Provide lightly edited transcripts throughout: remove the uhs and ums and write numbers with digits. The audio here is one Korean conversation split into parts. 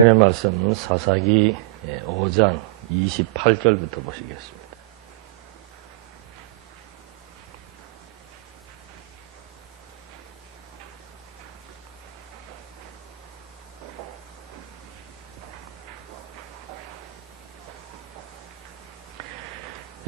오늘의 말씀은 사사기 5장 28절부터 보시겠습니다.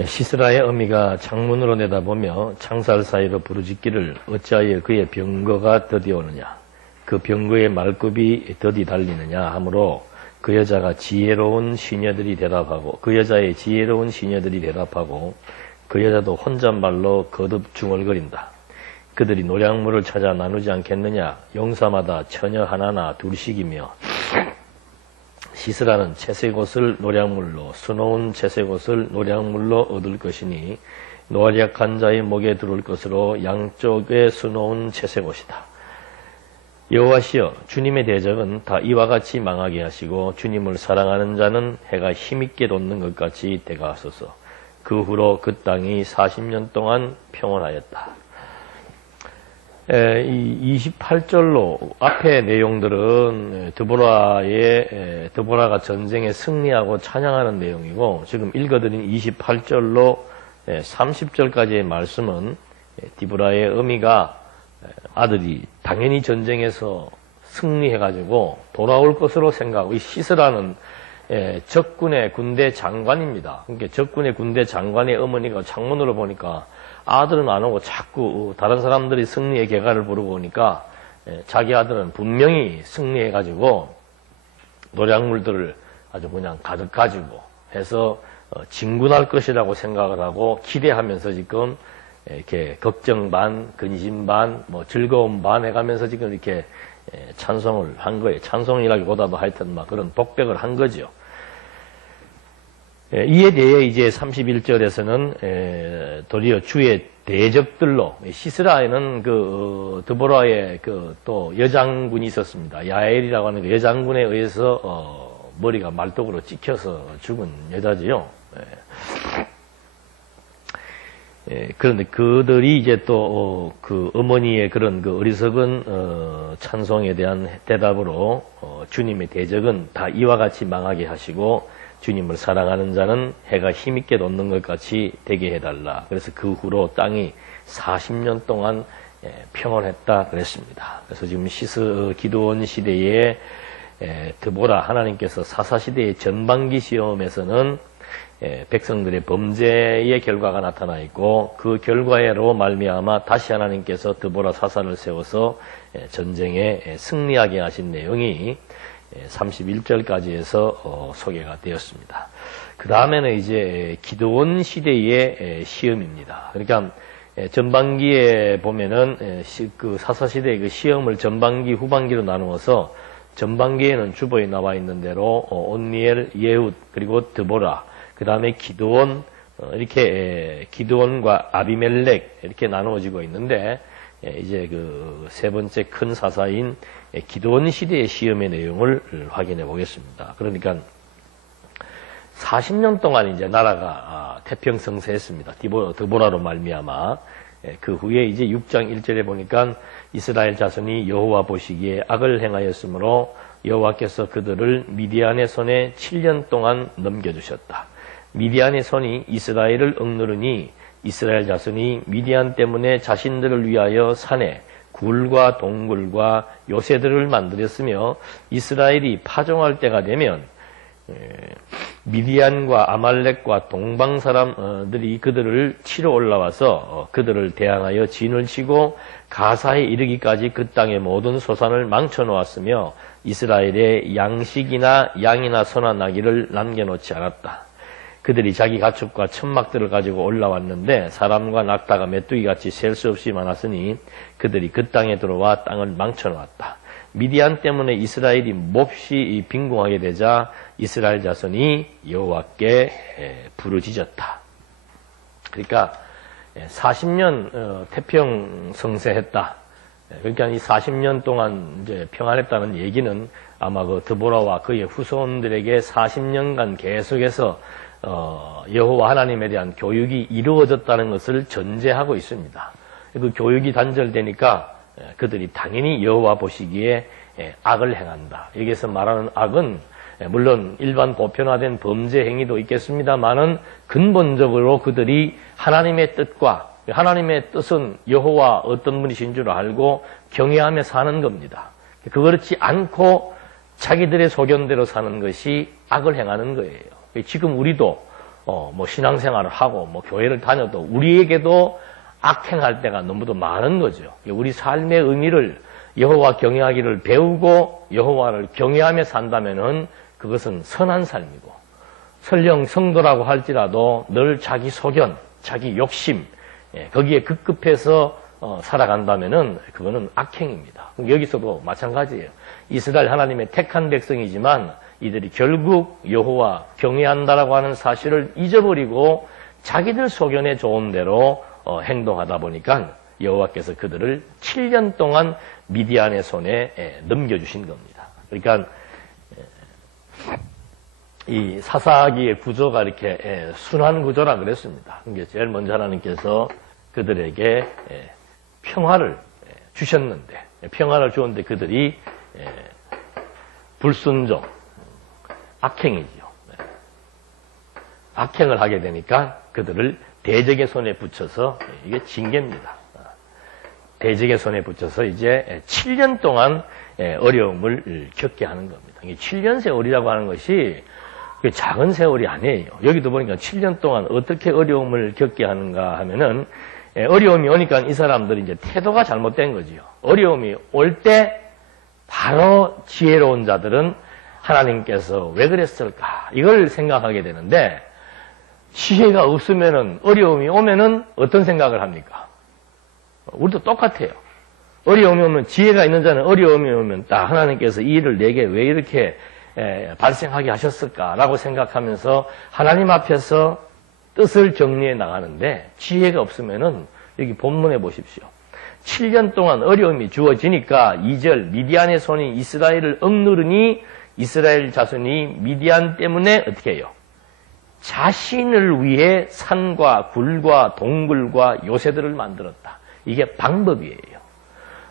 시스라의 어미가 창문으로 내다보며 창살 사이로 부르짖기를 어찌하여 그의 병거가 더디오느냐, 그 병거의 말굽이 더디 달리느냐 하므로 그 여자가 지혜로운 시녀들이 대답하고 그 여자의 지혜로운 시녀들이 대답하고 그 여자도 혼잣말로 거듭 중얼거린다. 그들이 노량물을 찾아 나누지 않겠느냐, 용사마다 처녀 하나나 둘씩이며 시스라는 채색옷을 노량물로, 수놓은 채색옷을 노량물로 얻을 것이니 노략한 자의 목에 두를 것으로 양쪽에 수놓은 채색옷이다. 여호와시여, 주님의 대적은 다 이와 같이 망하게 하시고 주님을 사랑하는 자는 해가 힘있게 돋는 것 같이 되가 하소서. 그 후로 그 땅이 40년 동안 평온하였다. 이 28절로 앞의 내용들은 드보라가 전쟁에 승리하고 찬양하는 내용이고, 지금 읽어드린 28절로 30절까지의 말씀은 디보라의 어미가 아들이 당연히 전쟁에서 승리해가지고 돌아올 것으로 생각하고, 이 시스라는 적군의 군대 장관입니다. 그러니까 적군의 군대 장관의 어머니가 창문으로 보니까 아들은 안 오고 자꾸 다른 사람들이 승리의 개가를 부르고 오니까 자기 아들은 분명히 승리해가지고 노량물들을 아주 그냥 가득 가지고 해서 진군할 것이라고 생각을 하고 기대하면서 지금 이렇게 걱정 반, 근심 반, 뭐 즐거움 반 해가면서 지금 이렇게 찬송을 한 거예요. 찬송이라기보다도 하여튼 막 그런 복백을 한 거죠. 이에 대해 이제 31절에서는 도리어 주의 대적들로, 시스라에는 드보라의 또 여장군이 있었습니다. 야엘이라고 하는 그 여장군에 의해서 머리가 말뚝으로 찍혀서 죽은 여자지요. 그런데 그들이 이제 또 그 어머니의 그런 그 어리석은 찬송에 대한 대답으로 주님의 대적은 다 이와 같이 망하게 하시고 주님을 사랑하는 자는 해가 힘있게 돋는 것 같이 되게 해달라. 그래서 그 후로 땅이 40년 동안 평온했다 그랬습니다. 그래서 지금 기드온 시대에 드보라, 하나님께서 사사시대의 전반기 시험에서는 백성들의 범죄의 결과가 나타나 있고, 그 결과로 말미암아 다시 하나님께서 드보라 사사를 세워서 전쟁에 승리하게 하신 내용이 31절까지 해서 소개가 되었습니다. 그 다음에는 이제 기드온 시대의 시험입니다. 그러니까 전반기에 보면은 그 사사시대의 그 시험을 전반기, 후반기로 나누어서 전반기에는 주보에 나와 있는 대로 온니엘, 예훗, 그리고 드보라, 그 다음에 기드온, 이렇게 기드온과 아비멜렉 이렇게 나누어지고 있는데, 이제 그 세 번째 큰 사사인 기드온 시대의 시험의 내용을 확인해 보겠습니다. 그러니까 40년 동안 이제 나라가 태평성세했습니다. 드보라로 말미암아. 그 후에 이제 6장 1절에 보니까 이스라엘 자손이 여호와 보시기에 악을 행하였으므로 여호와께서 그들을 미디안의 손에 7년 동안 넘겨주셨다. 미디안의 손이 이스라엘을 억누르니 이스라엘 자손이 미디안 때문에 자신들을 위하여 산에 굴과 동굴과 요새들을 만들었으며, 이스라엘이 파종할 때가 되면 미디안과 아말렉과 동방 사람들이 그들을 치러 올라와서 그들을 대항하여 진을 치고 가사에 이르기까지 그 땅의 모든 소산을 망쳐 놓았으며 이스라엘의 양식이나 양이나 소나 나귀를 남겨놓지 않았다. 그들이 자기 가축과 천막들을 가지고 올라왔는데 사람과 낙타가 메뚜기같이 셀 수 없이 많았으니 그들이 그 땅에 들어와 땅을 망쳐놓았다. 미디안 때문에 이스라엘이 몹시 빈궁하게 되자 이스라엘 자손이 여호와께 부르짖었다. 그러니까 40년 태평성세했다. 그러니까 이 40년 동안 이제 평안했다는 얘기는 아마 그 드보라와 그의 후손들에게 40년간 계속해서 여호와 하나님에 대한 교육이 이루어졌다는 것을 전제하고 있습니다. 그 교육이 단절되니까 그들이 당연히 여호와 보시기에 악을 행한다. 여기서 말하는 악은 물론 일반 보편화된 범죄 행위도 있겠습니다만은 근본적으로 그들이 하나님의 뜻과 하나님의 뜻은 여호와 어떤 분이신 줄 알고 경외하며 사는 겁니다. 그렇지 않고 자기들의 소견대로 사는 것이 악을 행하는 거예요. 지금 우리도 뭐 신앙생활을 하고 뭐 교회를 다녀도 우리에게도 악행할 때가 너무도 많은 거죠. 우리 삶의 의미를 여호와 경외하기를 배우고 여호와를 경외하며 산다면은 그것은 선한 삶이고, 설령 성도라고 할지라도 늘 자기 소견, 자기 욕심, 거기에 급급해서 살아간다면은 그거는 악행입니다. 여기서도 마찬가지예요. 이스라엘 하나님의 택한 백성이지만 이들이 결국 여호와 경외한다라고 하는 사실을 잊어버리고 자기들 소견에 좋은 대로 행동하다 보니까 여호와께서 그들을 7년 동안 미디안의 손에 넘겨주신 겁니다. 그러니까 이 사사기의 구조가 이렇게 순환 구조라 그랬습니다. 그게 제일 먼저 하나님께서 그들에게 평화를 주셨는데, 평화를 주었는데 그들이 불순종, 악행이지요. 악행을 하게 되니까 그들을 대적의 손에 붙여서, 이게 징계입니다. 대적의 손에 붙여서 이제 7년 동안 어려움을 겪게 하는 겁니다. 7년 세월이라고 하는 것이 작은 세월이 아니에요. 여기도 보니까 7년 동안 어떻게 어려움을 겪게 하는가 하면은, 어려움이 오니까 이 사람들이 이제 태도가 잘못된 거지요. 어려움이 올 때 바로 지혜로운 자들은 하나님께서 왜 그랬을까? 이걸 생각하게 되는데, 지혜가 없으면은, 어려움이 오면은 어떤 생각을 합니까? 우리도 똑같아요. 어려움이 오면, 지혜가 있는 자는 어려움이 오면 딱 하나님께서 이 일을 내게 왜 이렇게 발생하게 하셨을까라고 생각하면서 하나님 앞에서 뜻을 정리해 나가는데, 지혜가 없으면은 여기 본문에 보십시오. 7년 동안 어려움이 주어지니까 2절 미디안의 손이 이스라엘을 억누르니 이스라엘 자손이 미디안 때문에 어떻게 해요? 자신을 위해 산과 굴과 동굴과 요새들을 만들었다. 이게 방법이에요.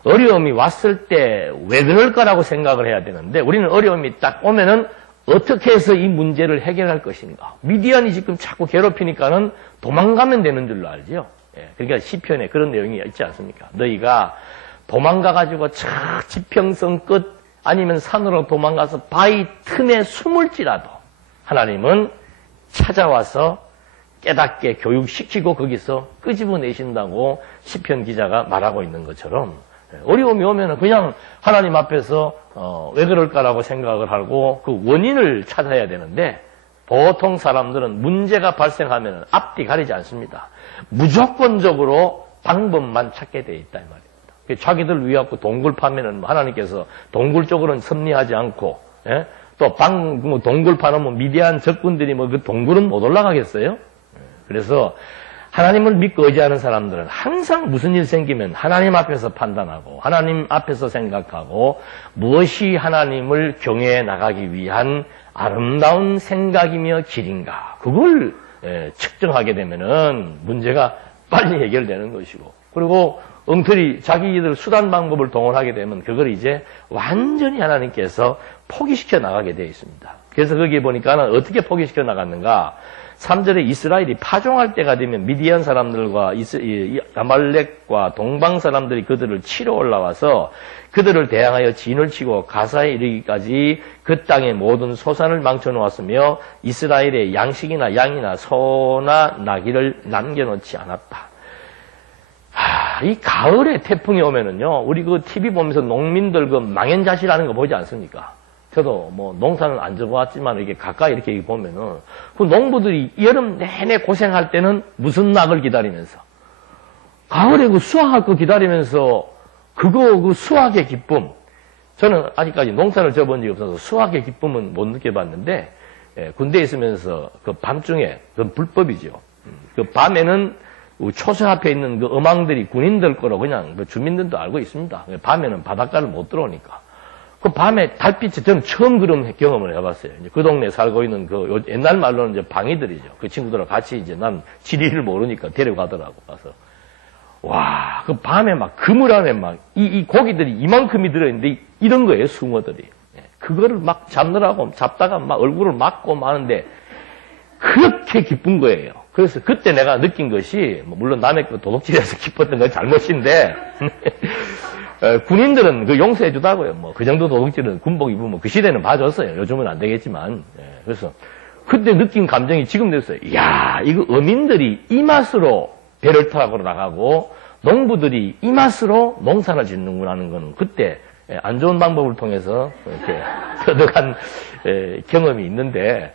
어려움이 왔을 때 왜 그럴까라고 생각을 해야 되는데, 우리는 어려움이 딱 오면은 어떻게 해서 이 문제를 해결할 것인가. 미디안이 지금 자꾸 괴롭히니까는 도망가면 되는 줄로 알지요. 그러니까 시편에 그런 내용이 있지 않습니까? 너희가 도망가가지고 저 지평선 끝 아니면 산으로 도망가서 바위 틈에 숨을지라도 하나님은 찾아와서 깨닫게 교육시키고 거기서 끄집어내신다고 시편 기자가 말하고 있는 것처럼, 어려움이 오면 그냥 하나님 앞에서 왜 그럴까라고 생각을 하고 그 원인을 찾아야 되는데, 보통 사람들은 문제가 발생하면 앞뒤 가리지 않습니다. 무조건적으로 방법만 찾게 돼 있다 이 말입니다. 자기들 위해서 동굴 파면은 하나님께서 동굴 쪽으로는 섭리하지 않고, 또 동굴 파놓으면 미디안 적군들이 그 동굴은 못 올라가겠어요? 그래서 하나님을 믿고 의지하는 사람들은 항상 무슨 일 생기면 하나님 앞에서 판단하고 하나님 앞에서 생각하고 무엇이 하나님을 경외해 나가기 위한 아름다운 생각이며 길인가, 그걸 측정하게 되면은 문제가 빨리 해결되는 것이고, 그리고 엉터리 자기들 수단 방법을 동원하게 되면 그걸 이제 완전히 하나님께서 포기시켜 나가게 되어 있습니다. 그래서 거기에 보니까는 어떻게 포기시켜 나갔는가? 3절에 이스라엘이 파종할 때가 되면 미디안 사람들과 아말렉과 동방 사람들이 그들을 치러 올라와서 그들을 대항하여 진을 치고 가사에 이르기까지 그 땅의 모든 소산을 망쳐놓았으며 이스라엘의 양식이나 양이나 소나 나귀를 남겨놓지 않았다. 이 가을에 태풍이 오면은요, 우리 그 TV 보면서 농민들 그 망연자실하는 거 보지 않습니까? 저도 뭐 농사는 안 접어왔지만 이렇게 가까이 이렇게 보면은 그 농부들이 여름 내내 고생할 때는 무슨 낙을 기다리면서, 가을에 그 수확할 거 기다리면서 그 수확의 기쁨, 저는 아직까지 농사를 접은 적이 없어서 수확의 기쁨은 못 느껴봤는데, 군대에 있으면서 그 밤중에, 그건 불법이죠. 그 밤에는 초소 앞에 있는 그 어망들이 군인들 거로 그냥 그 주민들도 알고 있습니다. 밤에는 바닷가를 못 들어오니까. 그 밤에 달빛이, 저는 처음 그런 경험을 해봤어요. 이제 그 동네에 살고 있는 옛날 말로는 이제 방이들이죠. 그 친구들하고 같이 이제 난 지리를 모르니까 데려가더라고, 가서. 와, 그 밤에 막 그물 안에 막 이 고기들이 이만큼이 들어있는데 이런 거예요, 숭어들이. 그거를 막 잡다가 막 얼굴을 맞고 마는데 그렇게 기쁜 거예요. 그래서 그때 내가 느낀 것이, 물론 남의 거 도둑질해서 기뻤던 건 잘못인데, 군인들은 그 용서해 주다고요. 뭐, 그 정도 도둑질은 군복 입으면 그 시대는 봐줬어요. 요즘은 안 되겠지만. 그래서 그때 느낀 감정이 지금 됐어요. 이야, 이거 어민들이 이 맛으로 배를 타고 나가고, 농부들이 이 맛으로 농사를 짓는구나 하는 거는 그때 안 좋은 방법을 통해서 이렇게 터득한 경험이 있는데,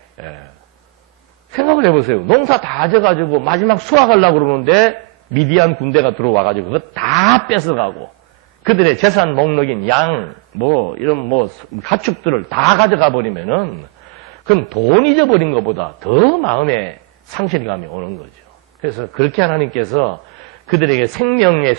생각을 해보세요. 농사 다 져가지고 마지막 수확하려고 그러는데 미디안 군대가 들어와가지고 그거 다 뺏어가고 그들의 재산 목록인 양, 이런 가축들을 다 가져가 버리면은 그건 돈 잊어버린 것보다 더 마음에 상실감이 오는 거죠. 그래서 그렇게 하나님께서 그들에게 생명의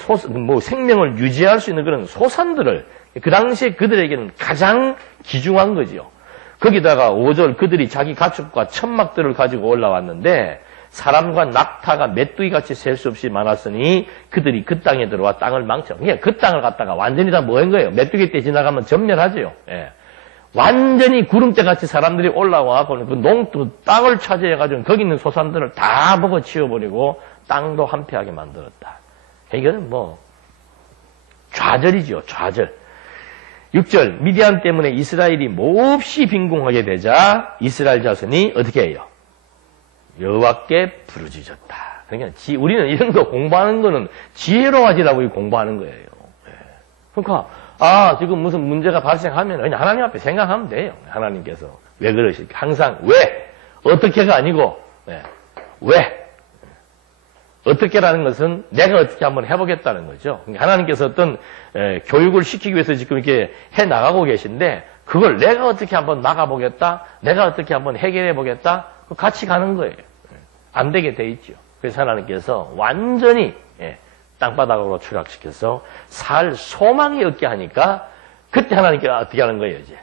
생명을 유지할 수 있는 그런 소산들을 그 당시에 그들에게는 가장 귀중한 거죠. 거기다가 5절 그들이 자기 가축과 천막들을 가지고 올라왔는데 사람과 낙타가 메뚜기같이 셀 수 없이 많았으니 그들이 그 땅에 들어와 땅을 망쳐. 그러니까 그 땅을 갖다가 완전히 다 뭐한 거예요? 메뚜기 때 지나가면 전멸하죠. 완전히 구름대같이 사람들이 올라와 그 땅을 차지해가지고 거기 있는 소산들을 다 먹어 치워버리고 땅도 한패하게 만들었다. 이거는 좌절이죠. 좌절. 6절 미디안 때문에 이스라엘이 몹시 빈궁하게 되자 이스라엘 자손이 어떻게 해요? 여호와께 부르짖었다. 그러니까 우리는 이런 거 공부하는 거는 지혜로워지라고 공부하는 거예요. 그러니까 지금 무슨 문제가 발생하면 그냥 하나님 앞에 생각하면 돼요. 하나님께서 왜 그러실까? 항상 왜? 어떻게가 아니고 왜? 어떻게라는 것은 내가 어떻게 한번 해보겠다는 거죠. 그러니까 하나님께서 어떤 교육을 시키기 위해서 지금 이렇게 해나가고 계신데 그걸 내가 어떻게 한번 나가보겠다, 내가 어떻게 한번 해결해보겠다, 같이 가는 거예요. 안 되게 돼 있죠. 그래서 하나님께서 완전히 땅바닥으로 추락시켜서 살 소망이 없게 하니까 그때 하나님께서 어떻게 하는 거예요, 이제?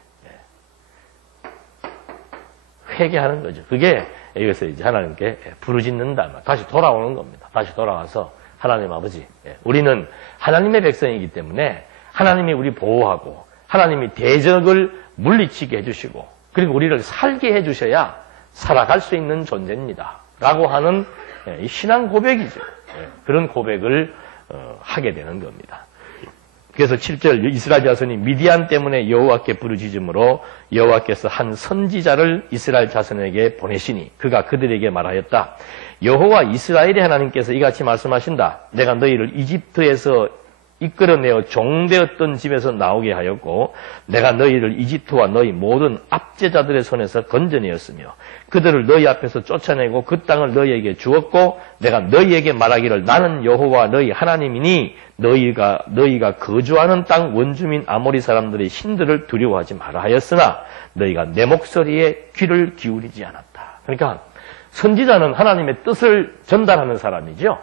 회개하는 거죠. 그게 여기서 이제 하나님께 부르짖는다. 다시 돌아오는 겁니다. 다시 돌아와서 하나님 아버지, 우리는 하나님의 백성이기 때문에 하나님이 우리 보호하고 하나님이 대적을 물리치게 해주시고 그리고 우리를 살게 해주셔야 살아갈 수 있는 존재입니다. 라고 하는 이 신앙 고백이죠. 그런 고백을 하게 되는 겁니다. 그래서 7절 이스라엘 자손이 미디안 때문에 여호와께 부르짖음으로 여호와께서 한 선지자를 이스라엘 자손에게 보내시니 그가 그들에게 말하였다. 여호와 이스라엘의 하나님께서 이같이 말씀하신다. 내가 너희를 이집트에서 이끌어내어 종되었던 집에서 나오게 하였고 내가 너희를 이집트와 너희 모든 압제자들의 손에서 건져내었으며 그들을 너희 앞에서 쫓아내고 그 땅을 너희에게 주었고 내가 너희에게 말하기를 나는 여호와 너희 하나님이니 너희가 거주하는 땅 원주민 아모리 사람들의 신들을 두려워하지 말아 하였으나 너희가 내 목소리에 귀를 기울이지 않았다. 그러니까 선지자는 하나님의 뜻을 전달하는 사람이죠.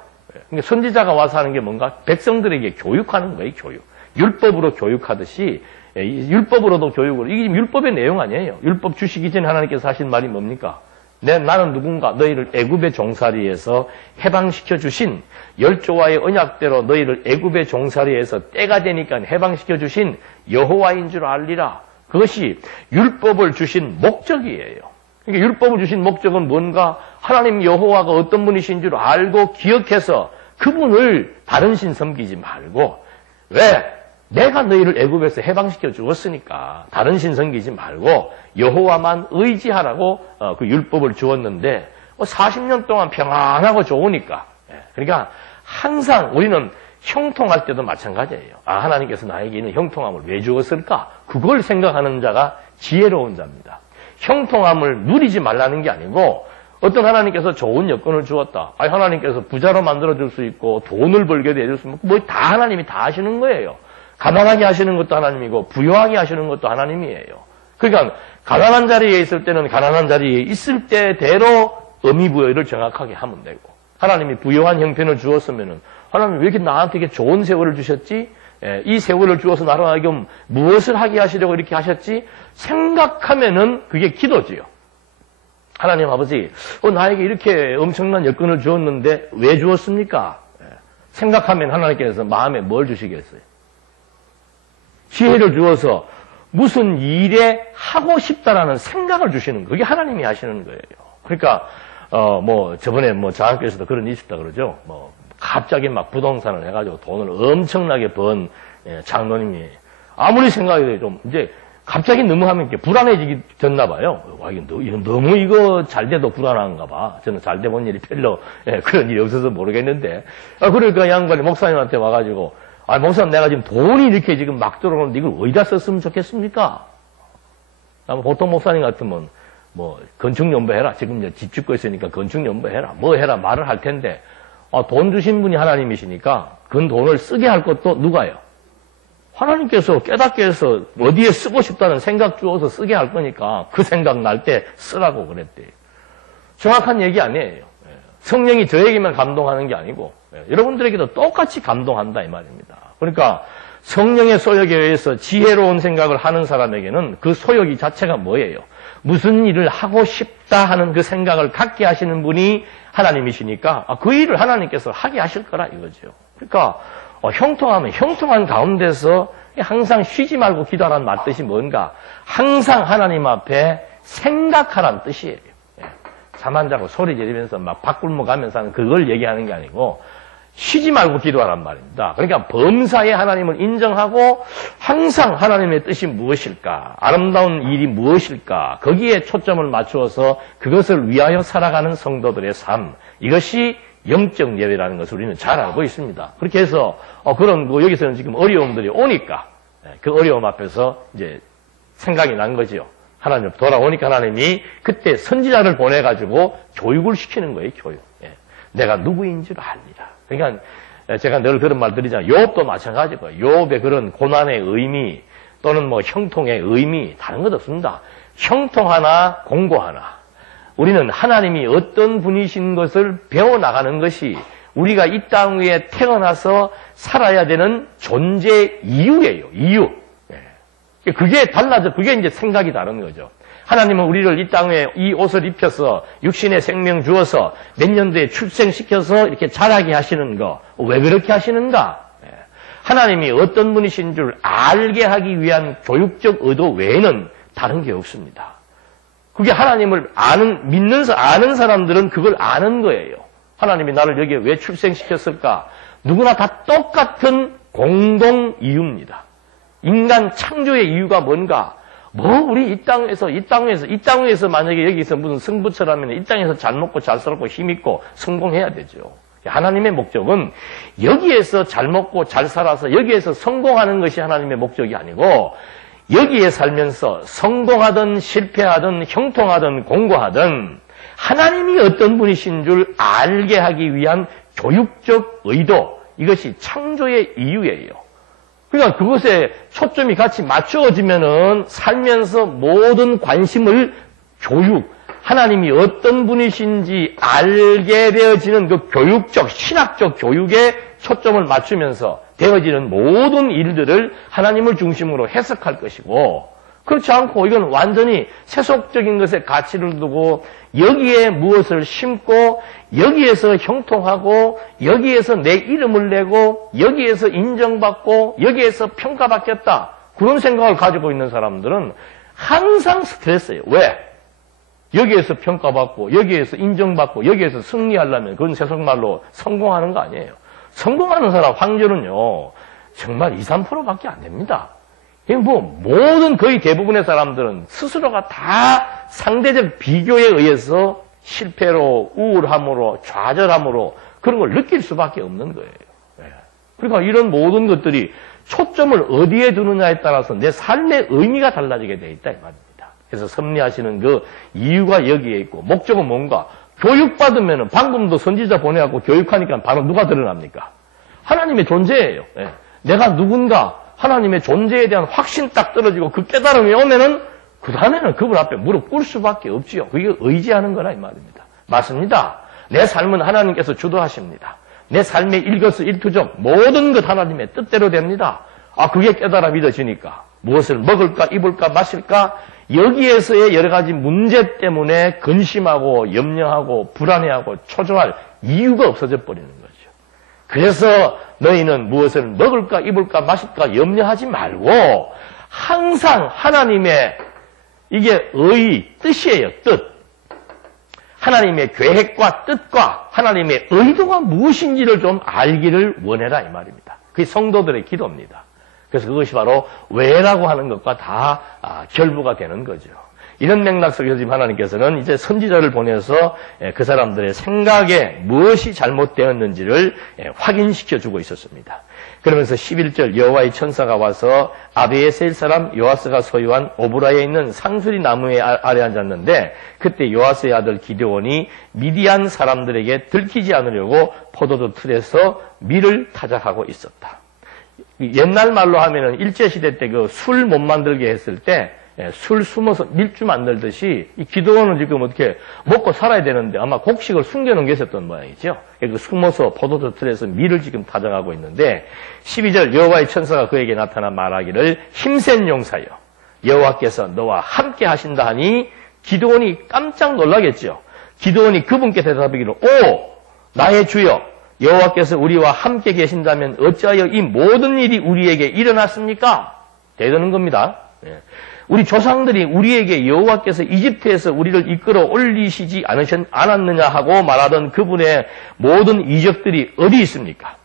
그러니까 선지자가 와서 하는 게 뭔가 백성들에게 교육하는 거예요. 교육. 율법으로 교육하듯이 율법으로도 교육을. 이게 율법의 내용 아니에요. 율법 주시기 전에 하나님께서 하신 말이 뭡니까? 나는 누군가 너희를 애굽의 종살이에서 해방시켜 주신 열조와의 언약대로 너희를 애굽의 종살이에서 때가 되니까 해방시켜 주신 여호와인 줄 알리라. 그것이 율법을 주신 목적이에요. 그러니까 율법을 주신 목적은 뭔가 하나님 여호와가 어떤 분이신 줄 알고 기억해서 그분을 다른 신 섬기지 말고 왜? 내가 너희를 애굽에서 해방시켜 주었으니까 다른 신 섬기지 말고 여호와만 의지하라고 그 율법을 주었는데 40년 동안 평안하고 좋으니까 그러니까 항상 우리는 형통할 때도 마찬가지예요. 하나님께서 나에게 있는 형통함을 왜 주었을까? 그걸 생각하는 자가 지혜로운 자입니다. 형통함을 누리지 말라는 게 아니고 어떤 하나님께서 좋은 여건을 주었다. 하나님께서 부자로 만들어줄 수 있고 돈을 벌게 해줄 수 있고 다 하나님이 다 하시는 거예요. 가난하게 하시는 것도 하나님이고 부유하게 하시는 것도 하나님이에요. 그러니까 가난한 자리에 있을 때는 가난한 자리에 있을 때대로 의미부여를 정확하게 하면 되고 하나님이 부유한 형편을 주었으면은 하나님 왜 이렇게 나한테 이렇게 좋은 세월을 주셨지? 이 세월을 주어서 나로 하여금 무엇을 하게 하시려고 이렇게 하셨지? 생각하면은 그게 기도지요. 하나님 아버지, 나에게 이렇게 엄청난 여건을 주었는데 왜 주었습니까? 생각하면 하나님께서 마음에 뭘 주시겠어요? 지혜를 주어서 무슨 일에 하고 싶다라는 생각을 주시는 거예요. 그게 하나님이 하시는 거예요. 그러니까 저번에 저학교에서도 그런 일이 있었다 그러죠. 갑자기 막 부동산을 해가지고 돈을 엄청나게 번 장로님이 아무리 생각해도 좀 이제 갑자기 너무 하면 이렇게 불안해지기 됐나 봐요. 와, 너무 이거 잘 돼도 불안한가 봐. 저는 잘 돼 본 일이 별로 그런 일이 없어서 모르겠는데. 그러니까 양반이 목사님한테 와가지고, 목사님 내가 지금 돈이 이렇게 지금 막 들어오는데 이걸 어디다 썼으면 좋겠습니까? 보통 목사님 같으면 건축연부 해라. 지금 이제 집 짓고 있으니까 건축연부 해라. 뭐 해라 말을 할 텐데, 돈 주신 분이 하나님이시니까 그 돈을 쓰게 할 것도 누가요? 하나님께서 깨닫게 해서 어디에 쓰고 싶다는 생각 주어서 쓰게 할 거니까 그 생각 날 때 쓰라고 그랬대요. 정확한 얘기 아니에요. 성령이 저에게만 감동하는 게 아니고 여러분들에게도 똑같이 감동한다 이 말입니다. 그러니까 성령의 소욕에 의해서 지혜로운 생각을 하는 사람에게는 그 소욕이 자체가 뭐예요? 무슨 일을 하고 싶다 하는 그 생각을 갖게 하시는 분이 하나님이시니까 그 일을 하나님께서 하게 하실 거라 이거죠. 그러니까 형통하면 형통한 가운데서 항상 쉬지 말고 기도하라는 말뜻이 뭔가? 항상 하나님 앞에 생각하라는 뜻이에요. 잠 안 자고 소리 지르면서 막 밥굶어 가면서 하는 그걸 얘기하는 게 아니고 쉬지 말고 기도하란 말입니다. 그러니까 범사에 하나님을 인정하고 항상 하나님의 뜻이 무엇일까? 아름다운 일이 무엇일까? 거기에 초점을 맞추어서 그것을 위하여 살아가는 성도들의 삶. 이것이 영적 예배라는 것을 우리는 잘 알고 있습니다. 그렇게 해서 여기서는 지금 어려움들이 오니까 그 어려움 앞에서 이제 생각이 난 거지요. 하나님 돌아오니까 하나님이 그때 선지자를 보내가지고 교육을 시키는 거예요. 교육. 내가 누구인 줄 알리라. 그러니까 제가 늘 그런 말 드리잖아요. 욥도 마찬가지고요. 욥의 그런 고난의 의미 또는 형통의 의미 다른 것 없습니다. 형통하나 공고하나 우리는 하나님이 어떤 분이신 것을 배워나가는 것이 우리가 이 땅 위에 태어나서 살아야 되는 존재 이유예요. 이유. 그게 달라져. 그게 이제 생각이 다른 거죠. 하나님은 우리를 이 땅에 이 옷을 입혀서 육신의 생명 주어서 몇 년도에 출생시켜서 이렇게 자라게 하시는 거. 왜 그렇게 하시는가? 하나님이 어떤 분이신 줄 알게 하기 위한 교육적 의도 외에는 다른 게 없습니다. 그게 하나님을 아는 사람들은 그걸 아는 거예요. 하나님이 나를 여기에 왜 출생시켰을까? 누구나 다 똑같은 공동 이유입니다. 인간 창조의 이유가 뭔가? 우리 이 땅에서 만약에 여기서 무슨 승부처라면 이 땅에서 잘 먹고 잘 살고 힘있고 성공해야 되죠. 하나님의 목적은 여기에서 잘 먹고 잘 살아서 여기에서 성공하는 것이 하나님의 목적이 아니고 여기에 살면서 성공하든 실패하든 형통하든 공고하든 하나님이 어떤 분이신 줄 알게 하기 위한 교육적 의도, 이것이 창조의 이유예요. 그러니까 그것에 초점이 같이 맞추어지면은 살면서 모든 관심을 하나님이 어떤 분이신지 알게 되어지는 그 교육적, 신학적 교육에 초점을 맞추면서 되어지는 모든 일들을 하나님을 중심으로 해석할 것이고, 그렇지 않고 이건 완전히 세속적인 것에 가치를 두고 여기에 무엇을 심고 여기에서 형통하고 여기에서 내 이름을 내고 여기에서 인정받고 여기에서 평가받겠다, 그런 생각을 가지고 있는 사람들은 항상 스트레스예요. 왜? 여기에서 평가받고 여기에서 인정받고 여기에서 승리하려면 그건 세속말로 성공하는 거 아니에요. 성공하는 사람 확률은요 정말 2, 3%밖에 안 됩니다. 모든 거의 대부분의 사람들은 스스로가 다 상대적 비교에 의해서 실패로, 우울함으로, 좌절함으로 그런 걸 느낄 수밖에 없는 거예요. 그러니까 이런 모든 것들이 초점을 어디에 두느냐에 따라서 내 삶의 의미가 달라지게 돼 있다 이 말입니다. 그래서 섭리하시는 그 이유가 여기에 있고, 목적은 뭔가? 교육받으면 방금도 선지자 보내갖고 교육하니까 바로 누가 드러납니까? 하나님의 존재예요. 내가 누군가 하나님의 존재에 대한 확신 딱 떨어지고 그 깨달음이 오면은 그 다음에는 그분 앞에 무릎 꿇을 수밖에 없지요. 그게 의지하는 거라 이 말입니다. 맞습니다. 내 삶은 하나님께서 주도하십니다. 내 삶의 일거수일투족 모든 것 하나님의 뜻대로 됩니다. 그게 깨달아 믿어지니까 무엇을 먹을까 입을까 마실까 여기에서의 여러 가지 문제 때문에 근심하고 염려하고 불안해하고 초조할 이유가 없어져 버리는 거죠. 그래서 너희는 무엇을 먹을까 입을까 마실까 염려하지 말고 항상 하나님의 이게 뜻이에요. 뜻. 하나님의 계획과 뜻과 하나님의 의도가 무엇인지를 좀 알기를 원해라 이 말입니다. 그게 성도들의 기도입니다. 그래서 그것이 바로 왜라고 하는 것과 다 결부가 되는 거죠. 이런 맥락 속에서 지금 하나님께서는 이제 선지자를 보내서 그 사람들의 생각에 무엇이 잘못되었는지를 확인시켜 주고 있었습니다. 그러면서 11절 여호와의 천사가 와서 아비에셀 사람 요아스가 소유한 오브라에 있는 상수리 나무에 아래 앉았는데 그때 요아스의 아들 기드온이 미디안 사람들에게 들키지 않으려고 포도주 틀에서 밀을 타작하고 있었다. 옛날 말로 하면은 일제시대 때 그 술 못 만들게 했을 때 술 숨어서 밀주 만들듯이 이 기드온은 지금 어떻게 먹고 살아야 되는데 아마 곡식을 숨겨놓은 게 있었던 모양이죠. 그 숨어서 포도주 틀에서 밀을 지금 타작하고 있는데 12절 여호와의 천사가 그에게 나타나 말하기를 힘센 용사여 여호와께서 너와 함께 하신다 하니 기드온이 깜짝 놀라겠죠. 기드온이 그분께 대답하기를 오 나의 주여 여호와께서 우리와 함께 계신다면 어찌하여 이 모든 일이 우리에게 일어났습니까? 대드는 겁니다. 우리 조상들이 우리에게 여호와께서 이집트에서 우리를 이끌어 올리시지 않았느냐 하고 말하던 그분의 모든 이적들이 어디 있습니까?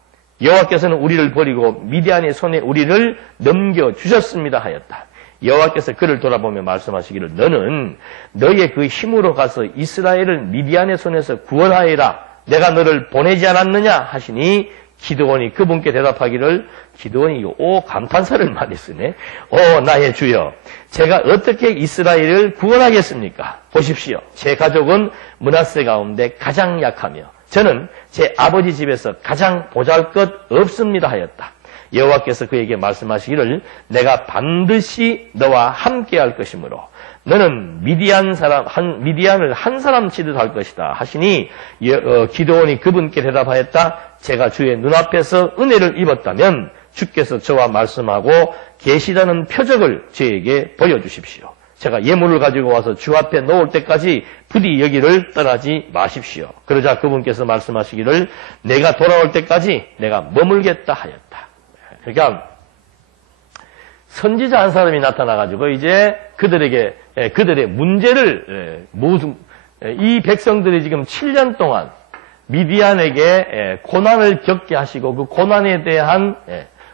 여호와께서는 우리를 버리고 미디안의 손에 우리를 넘겨주셨습니다 하였다. 여호와께서 그를 돌아보며 말씀하시기를 너는 너의 그 힘으로 가서 이스라엘을 미디안의 손에서 구원하여라. 내가 너를 보내지 않았느냐 하시니 기드온이 그분께 대답하기를 기드온이 감탄사를 많이 쓰네. 나의 주여 제가 어떻게 이스라엘을 구원하겠습니까? 보십시오. 제 가족은 므낫세 가운데 가장 약하며 저는 제 아버지 집에서 가장 보잘것 없습니다 하였다. 여호와께서 그에게 말씀하시기를 내가 반드시 너와 함께할 것이므로 너는 미디안을 한 사람 치듯 할 것이다 하시니 기드온이 그분께 대답하였다. 제가 주의 눈앞에서 은혜를 입었다면 주께서 저와 말씀하고 계시다는 표적을 저에게 보여주십시오. 제가 예물을 가지고 와서 주 앞에 놓을 때까지 부디 여기를 떠나지 마십시오. 그러자 그분께서 말씀하시기를 내가 돌아올 때까지 내가 머물겠다 하였다. 그러니까 선지자 한 사람이 나타나가지고 이제 그들의 문제를 이 백성들이 지금 7년 동안 미디안에게 고난을 겪게 하시고 그 고난에 대한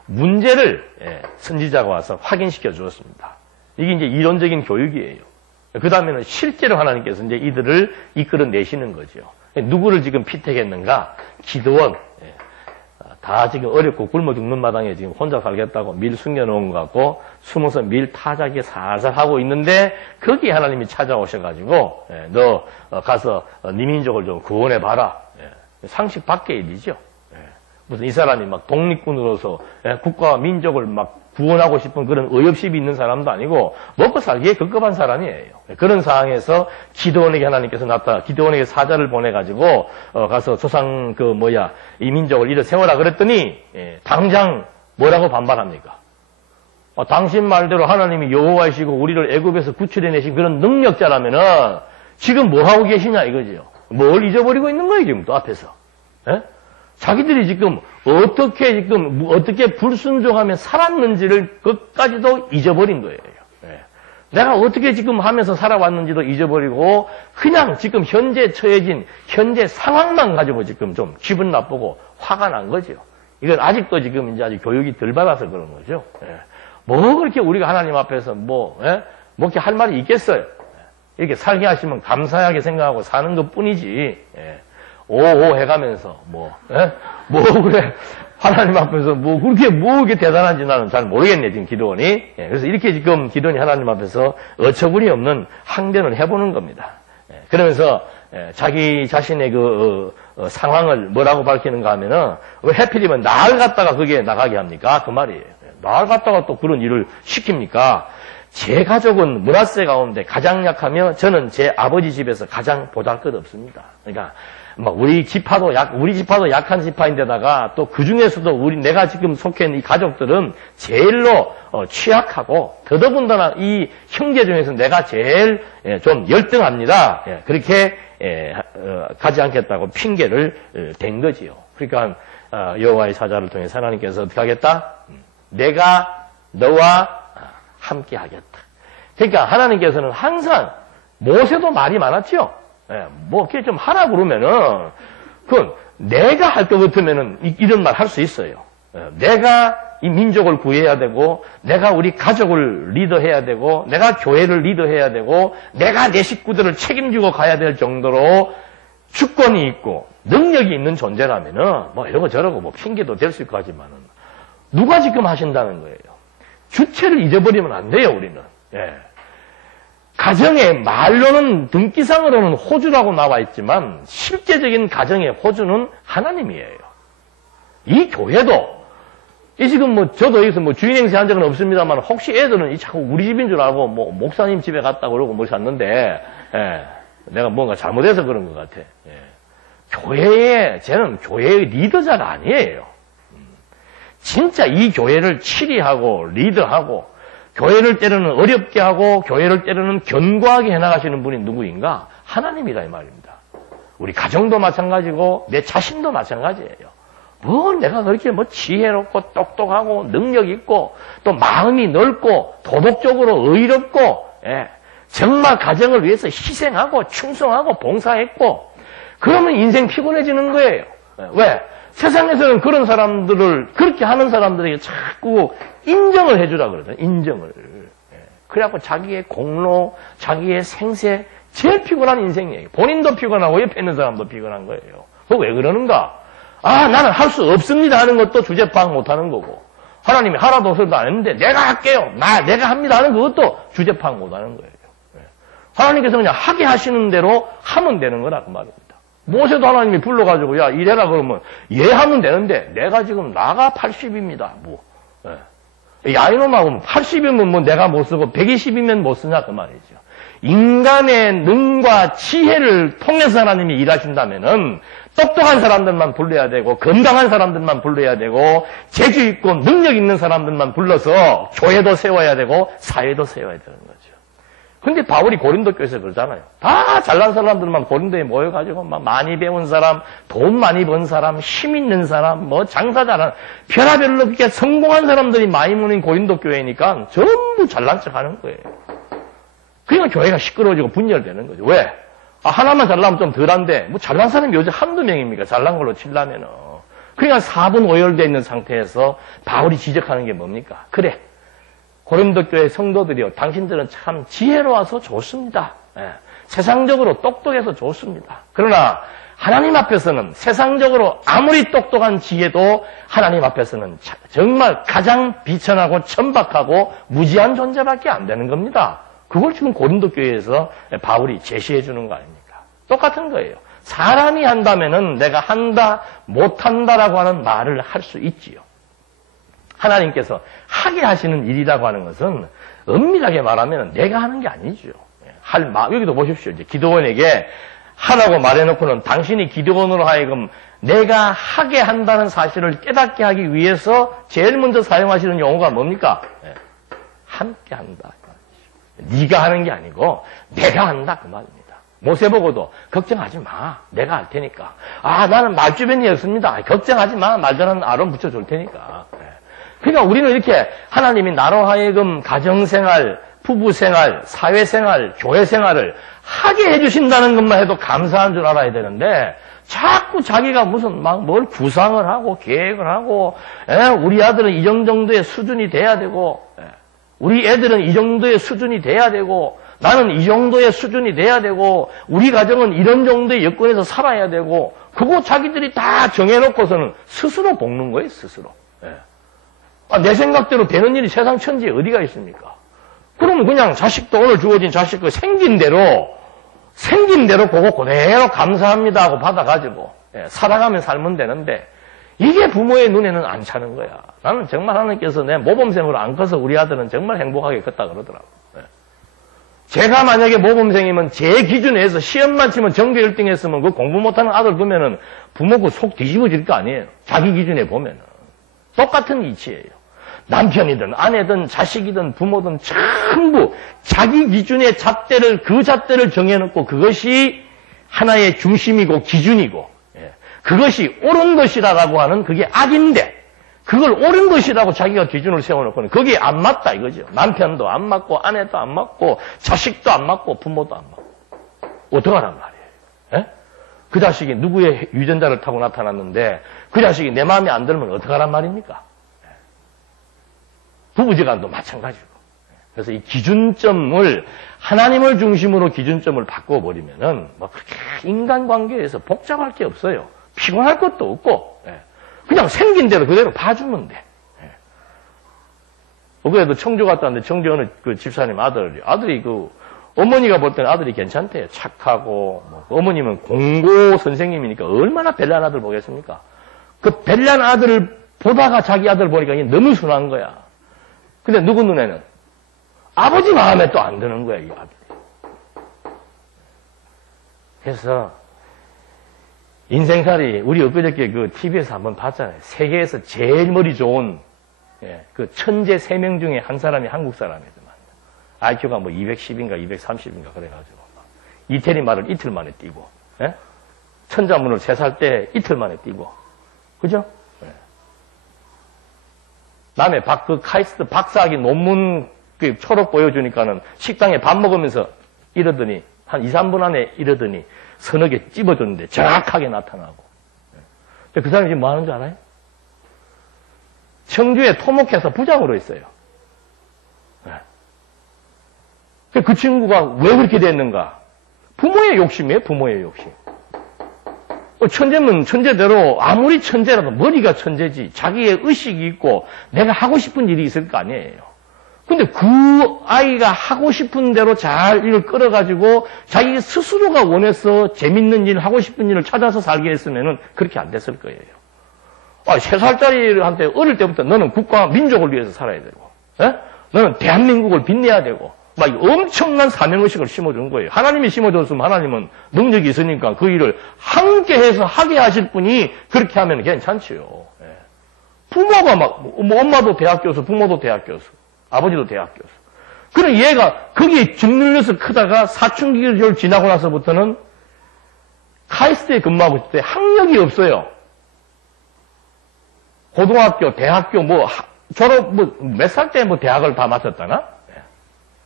문제를 선지자가 와서 확인시켜 주었습니다. 이게 이제 이론적인 교육이에요. 그 다음에는 실제로 하나님께서 이제 이들을 이끌어내시는 거죠. 누구를 지금 피택했는가? 기드온. 다 지금 어렵고 굶어 죽는 마당에 지금 혼자 살겠다고 밀 숨겨놓은 것 같고 숨어서 밀 타작이 살살 하고 있는데 거기에 하나님이 찾아오셔가지고 너 가서 네 민족을 좀 구원해봐라. 상식 밖의 일이죠. 무슨 이 사람이 막 독립군으로서 국가와 민족을 막 구원하고 싶은 그런 의협심이 있는 사람도 아니고 먹고 살기에 급급한 사람이에요. 그런 상황에서 기드온에게 하나님께서 기드온에게 사자를 보내가지고 가서 조상 이 민족을 일어 세워라 그랬더니 당장 뭐라고 반발합니까? 당신 말대로 하나님이 여호와이시고 우리를 애굽에서 구출해내신 그런 능력자라면은 지금 뭐 하고 계시냐 이거지요. 뭘 잊어버리고 있는 거예요 지금 또 앞에서. 자기들이 지금 어떻게 불순종하며 살았는지를 끝까지도 잊어버린 거예요. 내가 어떻게 지금 하면서 살아왔는지도 잊어버리고 그냥 지금 현재 처해진 현재 상황만 가지고 지금 좀 기분 나쁘고 화가 난 거죠. 이건 아직도 지금 이제 아직 교육이 덜 받아서 그런 거죠. 뭐 그렇게 우리가 하나님 앞에서 뭐 이렇게 할 말이 있겠어요. 이렇게 살게 하시면 감사하게 생각하고 사는 것 뿐이지. 오오 해가면서 뭐 그래 하나님 앞에서 그렇게 대단한지 나는 잘 모르겠네 지금 기드온이. 그래서 이렇게 지금 기드온이 하나님 앞에서 어처구니 없는 항변을 해보는 겁니다. 그러면서 자기 자신의 상황을 뭐라고 밝히는가 하면은 왜 하필이면 나를 갖다가 거기에 나가게 합니까? 그 말이에요. 나를 갖다가 또 그런 일을 시킵니까? 제 가족은 므낫세 가운데 가장 약하며 저는 제 아버지 집에서 가장 보잘것없습니다. 그러니까 우리 지파도 약한 지파인데다가 또 그 중에서도 내가 지금 속해 있는 이 가족들은 제일로 취약하고 더더군다나 이 형제 중에서 내가 제일 좀 열등합니다. 그렇게 가지 않겠다고 핑계를 댄 거지요. 그러니까 여호와의 사자를 통해서 하나님께서 어떻게 하겠다? 내가 너와 함께 하겠다. 그러니까 하나님께서는 항상 모세도 말이 많았죠. 뭐 이렇게 좀 하라 그러면은 그건 내가 할 것 같으면은 이런 말 할 수 있어요. 내가 이 민족을 구해야 되고, 내가 우리 가족을 리더해야 되고, 내가 교회를 리더해야 되고, 내가 내 식구들을 책임지고 가야 될 정도로 주권이 있고 능력이 있는 존재라면은 뭐 이러고 저러고 뭐 핑계도 될 수 있고 하지만은 누가 지금 하신다는 거예요. 주체를 잊어버리면 안 돼요, 우리는. 가정의 말로는 등기상으로는 호주라고 나와 있지만 실제적인 가정의 호주는 하나님이에요. 이 교회도 이 지금 뭐 저도 여기서 뭐 주인 행세한 적은 없습니다만 혹시 애들은 이 자꾸 우리 집인 줄 알고 뭐 목사님 집에 갔다 그러고 뭐 샀는데 내가 뭔가 잘못해서 그런 것 같아. 쟤는 교회의 리더자가 아니에요. 진짜 이 교회를 치리하고 리더하고 교회를 때로는 어렵게 하고 교회를 때로는 견고하게 해나가시는 분이 누구인가? 하나님이다 이 말입니다. 우리 가정도 마찬가지고 내 자신도 마찬가지예요. 뭐 내가 그렇게 뭐 지혜롭고 똑똑하고 능력 있고 또 마음이 넓고 도덕적으로 의롭고 정말 가정을 위해서 희생하고 충성하고 봉사했고 그러면 인생 피곤해지는 거예요. 왜? 세상에서는 그런 사람들을 그렇게 하는 사람들에게 자꾸 인정을 해주라 그러죠. 인정을. 그래갖고 자기의 공로, 자기의 생세 제일 피곤한 인생이에요. 본인도 피곤하고 옆에 있는 사람도 피곤한 거예요. 그거 왜 그러는가? 나는 할 수 없습니다 하는 것도 주제 파악 못하는 거고 하나님이 하라도 없어도 안 했는데 내가 할게요. 내가 합니다 하는 그것도 주제 파악 못하는 거예요. 하나님께서 그냥 하게 하시는 대로 하면 되는 거라 그 말입니다. 모세도 하나님이 불러가지고 야 이래라 그러면 얘 하면 되는데 내가 지금 나가 80입니다. 뭐 야이놈하고 80이면 뭐 내가 못 쓰고 120이면 못 쓰냐 그 말이죠. 인간의 능과 지혜를 통해서 하나님이 일하신다면은 똑똑한 사람들만 불러야 되고 건강한 사람들만 불러야 되고 재주 있고 능력 있는 사람들만 불러서 교회도 세워야 되고 사회도 세워야 되는 거죠. 근데 바울이 고린도 교회에서 그러잖아요. 다 잘난 사람들만 고린도에 모여가지고 막 많이 배운 사람, 돈 많이 번 사람, 힘 있는 사람, 뭐 장사 잘하는 별하별로 그렇게 성공한 사람들이 많이 모인 고린도 교회니까 전부 잘난 척 하는 거예요. 그러니까 교회가 시끄러워지고 분열되는 거죠. 왜? 하나만 잘나면 좀 덜한데 뭐 잘난 사람이 요즘 한두 명입니까? 잘난 걸로 치려면은. 그러니까 4분 오열되어 있는 상태에서 바울이 지적하는 게 뭡니까? 그래. 고린도 교회 성도들이요. 당신들은 참 지혜로워서 좋습니다. 세상적으로 똑똑해서 좋습니다. 그러나 하나님 앞에서는 세상적으로 아무리 똑똑한 지혜도 하나님 앞에서는 정말 가장 비천하고 천박하고 무지한 존재밖에 안 되는 겁니다. 그걸 지금 고린도 교회에서 바울이 제시해 주는 거 아닙니까? 똑같은 거예요. 사람이 한다면은 내가 한다, 못한다라고 하는 말을 할 수 있지요. 하나님께서 하게 하시는 일이라고 하는 것은 엄밀하게 말하면 내가 하는 게 아니죠. 여기도 보십시오. 이제 기드온에게 하라고 말해놓고는 당신이 기드온으로 하여금 내가 하게 한다는 사실을 깨닫게 하기 위해서 제일 먼저 사용하시는 용어가 뭡니까? 함께 한다. 네가 하는 게 아니고 내가 한다 그 말입니다. 모세 보고도 걱정하지 마. 내가 할 테니까. 나는 말주변이 없습니다. 걱정하지 마. 말전은 아론 붙여줄 테니까. 그러니까 우리는 이렇게 하나님이 나로 하여금 가정생활, 부부생활, 사회생활, 교회생활을 하게 해주신다는 것만 해도 감사한 줄 알아야 되는데 자꾸 자기가 무슨 막 뭘 구상을 하고 계획을 하고 우리 아들은 이 정도의 수준이 돼야 되고 우리 애들은 이 정도의 수준이 돼야 되고 나는 이 정도의 수준이 돼야 되고 우리 가정은 이런 정도의 여건에서 살아야 되고 그거 자기들이 다 정해놓고서는 스스로 볶는 거예요. 스스로. 내 생각대로 되는 일이 세상 천지에 어디가 있습니까? 그러면 그냥 자식도 오늘 주어진 자식 생긴 대로 그거 그대로 감사합니다 하고 받아가지고 살아가면 살면 되는데 이게 부모의 눈에는 안 차는 거야. 나는 정말 하나님께서 내 모범생으로 안 커서 우리 아들은 정말 행복하게 컸다 그러더라고. 제가 만약에 모범생이면 제 기준에서 시험만 치면 전교 1등 했으면 그 공부 못하는 아들 보면은 부모 그 속 뒤집어질 거 아니에요. 자기 기준에 보면은. 똑같은 이치예요. 남편이든 아내든 자식이든 부모든 전부 자기 기준의 잣대를 정해놓고 그것이 하나의 중심이고 기준이고 그것이 옳은 것이라고 하는 그게 악인데, 그걸 옳은 것이라고 자기가 기준을 세워놓고는 거기에 안 맞다 이거죠. 남편도 안 맞고, 아내도 안 맞고, 자식도 안 맞고, 부모도 안 맞고. 어떡하란 말이에요. 예? 그 자식이 누구의 유전자를 타고 나타났는데, 그 자식이 내 마음에 안 들면 어떡하란 말입니까? 부부지간도 마찬가지고. 그래서 이 기준점을, 하나님을 중심으로 기준점을 바꿔버리면은, 뭐 그렇게 인간관계에서 복잡할 게 없어요. 피곤할 것도 없고, 그냥 생긴 대로 그대로 봐주면 돼. 그래도 청주 갔다 왔는데, 청주 어느 그 집사님 아들이 어머니가 볼 때는 아들이 괜찮대요. 착하고, 어머님은 공고 선생님이니까 얼마나 별난 아들 보겠습니까? 그 별난 아들을 보다가 자기 아들 보니까 너무 순한 거야. 근데 누구 눈에는? 아버지 마음에 또 안 드는 거야, 이 아들이. 그래서, 인생살이, 우리 엊그저께 그 TV에서 한번 봤잖아요. 세계에서 제일 머리 좋은, 그 천재 3명 중에 한 사람이 한국 사람이더만. IQ가 뭐 210인가 230인가 그래가지고. 이태리 말을 이틀 만에 띄고, 천자문을 3살 때 이틀 만에 띄고. 그죠? 남의 카이스트 박사학위 논문 초록 보여주니까는 식당에 밥 먹으면서 이러더니, 한 2, 3분 안에 이러더니 서너 개 찝어줬는데 정확하게 나타나고. 근데 그 사람이 지금 뭐 하는 줄 알아요? 청주에 토목회사 부장으로 있어요. 그 친구가 왜 그렇게 됐는가? 부모의 욕심이에요, 부모의 욕심. 천재면 천재대로 아무리 천재라도 머리가 천재지. 자기의 의식이 있고 내가 하고 싶은 일이 있을 거 아니에요. 근데 그 아이가 하고 싶은 대로 잘 일을 끌어가지고 자기 스스로가 원해서 재밌는 일, 하고 싶은 일을 찾아서 살게 했으면은 그렇게 안 됐을 거예요. 3살짜리한테 어릴 때부터 너는 국가와 민족을 위해서 살아야 되고, 너는 대한민국을 빛내야 되고, 막 엄청난 사명의식을 심어준 거예요. 하나님이 심어줬으면 하나님은 능력이 있으니까 그 일을 함께해서 하게 하실 분이 그렇게 하면 괜찮지요. 부모가 엄마도 대학 교수, 부모도 대학 교수, 아버지도 대학 교수. 그럼 얘가 거기에 짓눌려서 크다가 사춘기를 지나고 나서부터는 카이스트에 근무하고 있을 때 학력이 없어요. 고등학교, 대학교, 졸업, 몇 살 때 대학을 다 마쳤다나?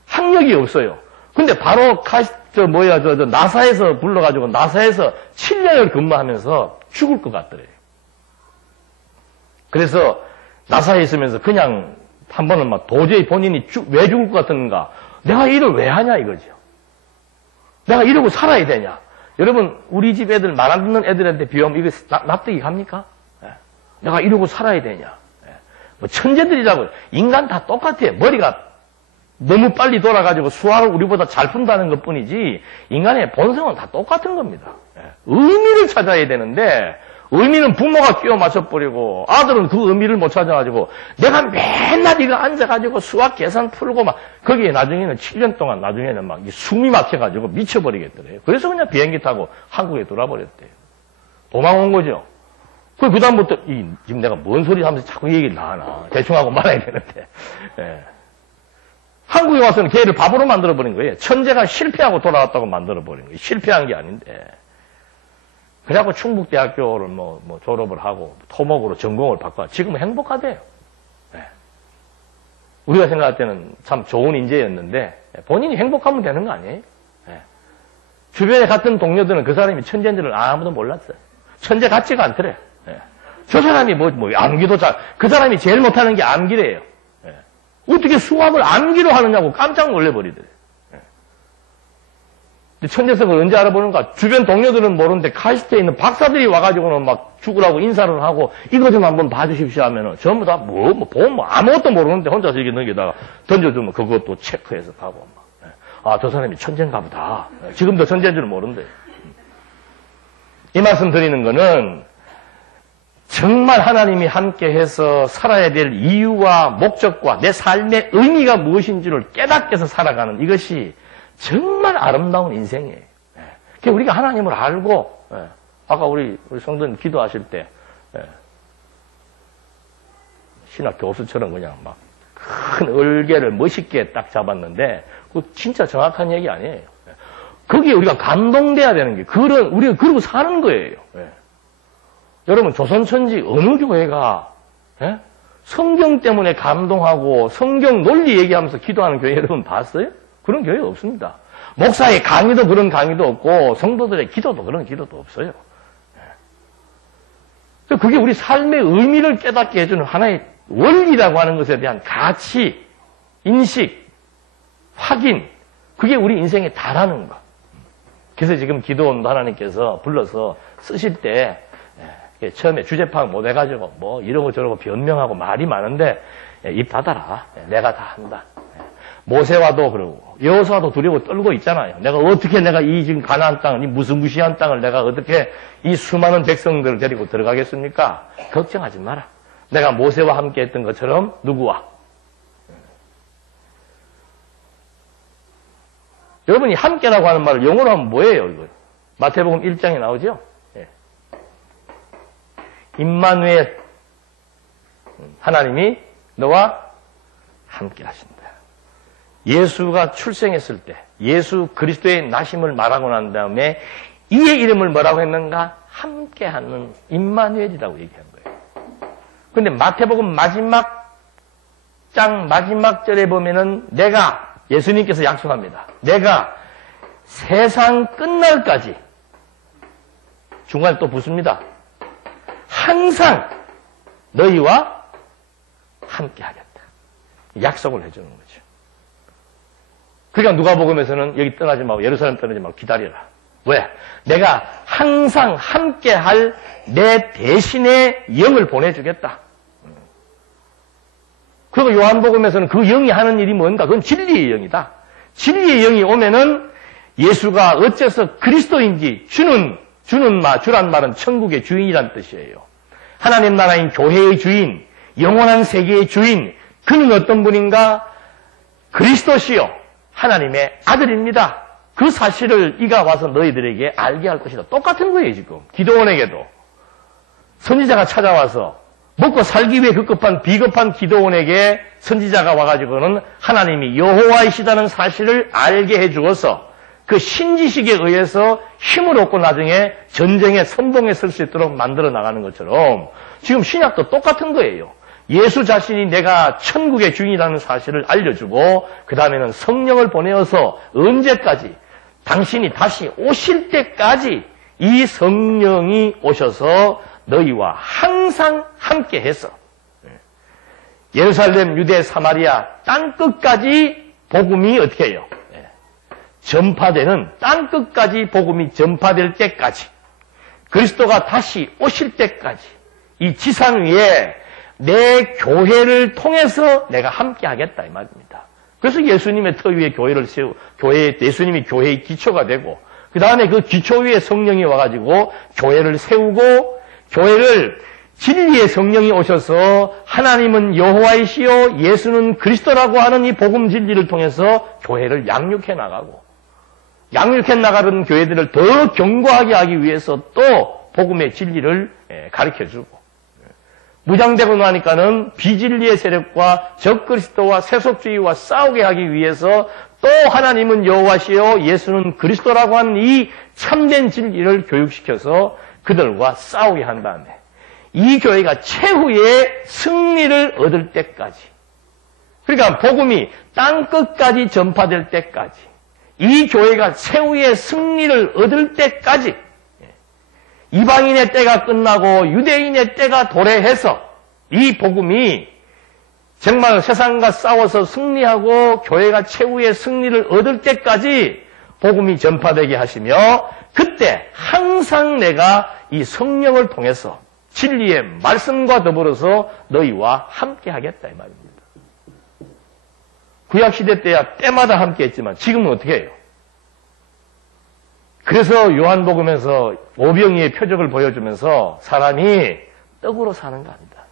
학력이 없어요. 근데 바로 나사에서 불러가지고 나사에서 7년을 근무하면서 죽을 것 같더래요. 그래서 나사에 있으면서 그냥 한 번은 도저히 본인이 왜 죽을 것 같은가? 내가 일을 왜 하냐 이거죠. 내가 이러고 살아야 되냐? 여러분, 우리 집 애들 말 안 듣는 애들한테 비하면 이거 납득이 갑니까? 내가 이러고 살아야 되냐? 천재들이라고. 인간 다 똑같아요. 머리가 너무 빨리 돌아가지고 수학을 우리보다 잘 푼다는 것 뿐이지, 인간의 본성은 다 똑같은 겁니다. 의미를 찾아야 되는데, 의미는 부모가 끼워 맞춰버리고, 아들은 그 의미를 못 찾아가지고, 내가 맨날 이거 앉아가지고 수학 계산 풀고 거기에 나중에는 7년 동안 나중에는 숨이 막혀가지고 미쳐버리겠더래요. 그래서 그냥 비행기 타고 한국에 돌아버렸대요. 도망 온 거죠. 그다음부터, 지금 내가 뭔 소리 하면서 자꾸 얘기를 하나. 대충 하고 말아야 되는데. 한국에 와서는 걔를 바보로 만들어버린 거예요. 천재가 실패하고 돌아왔다고 만들어버린 거예요. 실패한 게 아닌데. 그래갖고 충북대학교를 졸업을 하고, 토목으로 전공을 바꿔. 지금은 행복하대요. 우리가 생각할 때는 참 좋은 인재였는데, 본인이 행복하면 되는 거 아니에요? 주변에 같은 동료들은 그 사람이 천재인 줄은 아무도 몰랐어요. 천재 같지가 않더래. 저 사람이 암기도 그 사람이 제일 못하는 게 암기래요. 어떻게 수학을 암기로 하느냐고 깜짝 놀래버리더래. 천재성을 언제 알아보는가? 주변 동료들은 모르는데 카이스트에 있는 박사들이 와가지고는 죽으라고 인사를 하고 이거 좀 한번 봐주십시오 하면은 전부 다 보면 아무것도 모르는데 혼자서 이게 넘기다가 던져주면 그것도 체크해서 가고 저 사람이 천재인가 보다. 지금도 천재인 줄 모른대. 이 말씀 드리는 거는 정말 하나님이 함께해서 살아야 될 이유와 목적과 내 삶의 의미가 무엇인지를 깨닫게 해서 살아가는 이것이 정말 아름다운 인생이에요. 우리가 하나님을 알고, 아까 우리 성도님 기도하실 때, 신학 교수처럼 그냥 큰 얼개를 멋있게 딱 잡았는데, 그거 진짜 정확한 얘기 아니에요. 거기에 우리가 감동돼야 되는 게, 우리가 그러고 사는 거예요. 여러분, 조선천지 어느 교회가 예? 성경 때문에 감동하고 성경 논리 얘기하면서 기도하는 교회 여러분 봤어요? 그런 교회 없습니다. 목사의 강의도 그런 강의도 없고 성도들의 기도도 그런 기도도 없어요. 그게 우리 삶의 의미를 깨닫게 해주는 하나의 원리라고 하는 것에 대한 가치, 인식, 확인, 그게 우리 인생에 다라는 거. 그래서 지금 기도원도 하나님께서 불러서 쓰실 때 처음에 주제 파악 못 해가지고 뭐 이러고 저러고 변명하고 말이 많은데 입 닫아라. 내가 다 한다. 모세와도 그러고 여호수아도 두려워 떨고 있잖아요. 내가 어떻게 이 지금 가나안 땅을, 이 무시무시한 땅을 내가 어떻게 이 수많은 백성들을 데리고 들어가겠습니까? 걱정하지 마라. 내가 모세와 함께 했던 것처럼 누구와? 여러분이 함께라고 하는 말을 영어로 하면 뭐예요, 이거? 마태복음 1장에 나오죠? 예. 임마누엘, 하나님이 너와 함께 하신다. 예수가 출생했을 때 예수 그리스도의 나심을 말하고 난 다음에 이의 이름을 뭐라고 했는가? 함께하는 임마누엘이라고 얘기한 거예요. 그런데 마태복음 마지막 장 마지막 절에 보면은 내가 예수님께서 약속합니다. 내가 세상 끝날까지 중간에 또 붙습니다. 항상 너희와 함께하겠다. 약속을 해주는 거죠. 그러니까 누가복음에서는 여기 떠나지 말고 예루살렘 떠나지 말고 기다려라. 왜? 내가 항상 함께할 내 대신의 영을 보내주겠다. 그리고 요한복음에서는 그 영이 하는 일이 뭔가? 그건 진리의 영이다. 진리의 영이 오면은 예수가 어째서 그리스도인지 주란 말은 천국의 주인이란 뜻이에요. 하나님 나라인 교회의 주인, 영원한 세계의 주인, 그는 어떤 분인가? 그리스도시요. 하나님의 아들입니다. 그 사실을 이가 와서 너희들에게 알게 할 것이다. 똑같은 거예요, 지금. 기도원에게도. 선지자가 찾아와서 먹고 살기 위해 급급한 비겁한 기도원에게 선지자가 와가지고는 하나님이 여호와이시다는 사실을 알게 해주어서 그 신지식에 의해서 힘을 얻고 나중에 전쟁의 선봉에 설 수 있도록 만들어 나가는 것처럼 지금 신약도 똑같은 거예요. 예수 자신이 내가 천국의 주인이라는 사실을 알려주고 그 다음에는 성령을 보내어서 언제까지? 당신이 다시 오실 때까지 이 성령이 오셔서 너희와 항상 함께해서 예루살렘, 유대, 사마리아 땅끝까지 복음이 어떻게 해요? 전파되는 땅끝까지 복음이 전파될 때까지 그리스도가 다시 오실 때까지 이 지상 위에 내 교회를 통해서 내가 함께하겠다 이 말입니다. 그래서 예수님의 터 위에 교회를 예수님이 교회의 기초가 되고 그 다음에 그 기초 위에 성령이 와가지고 교회를 세우고 교회를 진리의 성령이 오셔서 하나님은 여호와이시요 예수는 그리스도라고 하는 이 복음 진리를 통해서 교회를 양육해 나가고 양육해 나가는 교회들을 더 견고하게 하기 위해서 또 복음의 진리를 가르쳐주고 무장되고 나니까는 비진리의 세력과 적그리스도와 세속주의와 싸우게 하기 위해서 또 하나님은 여호와시요 예수는 그리스도라고 하는 이 참된 진리를 교육시켜서 그들과 싸우게 한 다음에 이 교회가 최후의 승리를 얻을 때까지 그러니까 복음이 땅끝까지 전파될 때까지 이 교회가 최후의 승리를 얻을 때까지 이방인의 때가 끝나고 유대인의 때가 도래해서 이 복음이 정말 세상과 싸워서 승리하고 교회가 최후의 승리를 얻을 때까지 복음이 전파되게 하시며 그때 항상 내가 이 성령을 통해서 진리의 말씀과 더불어서 너희와 함께 하겠다 이 말입니다. 구약시대 때야 때마다 함께 했지만 지금은 어떻게 해요? 그래서 요한복음에서 오병이의 표적을 보여주면서 사람이 떡으로 사는 거 아니다.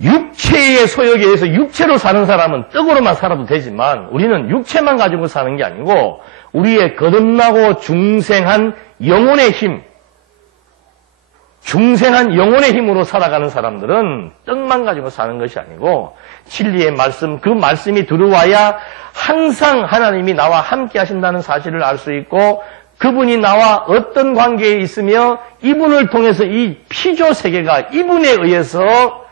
육체의 소욕에 의해서 육체로 사는 사람은 떡으로만 살아도 되지만 우리는 육체만 가지고 사는 게 아니고 우리의 거듭나고 중생한 영혼의 힘, 중생한 영혼의 힘으로 살아가는 사람들은 떡만 가지고 사는 것이 아니고 진리의 말씀, 그 말씀이 들어와야 항상 하나님이 나와 함께 하신다는 사실을 알 수 있고 그분이 나와 어떤 관계에 있으며 이분을 통해서 이 피조 세계가 이분에 의해서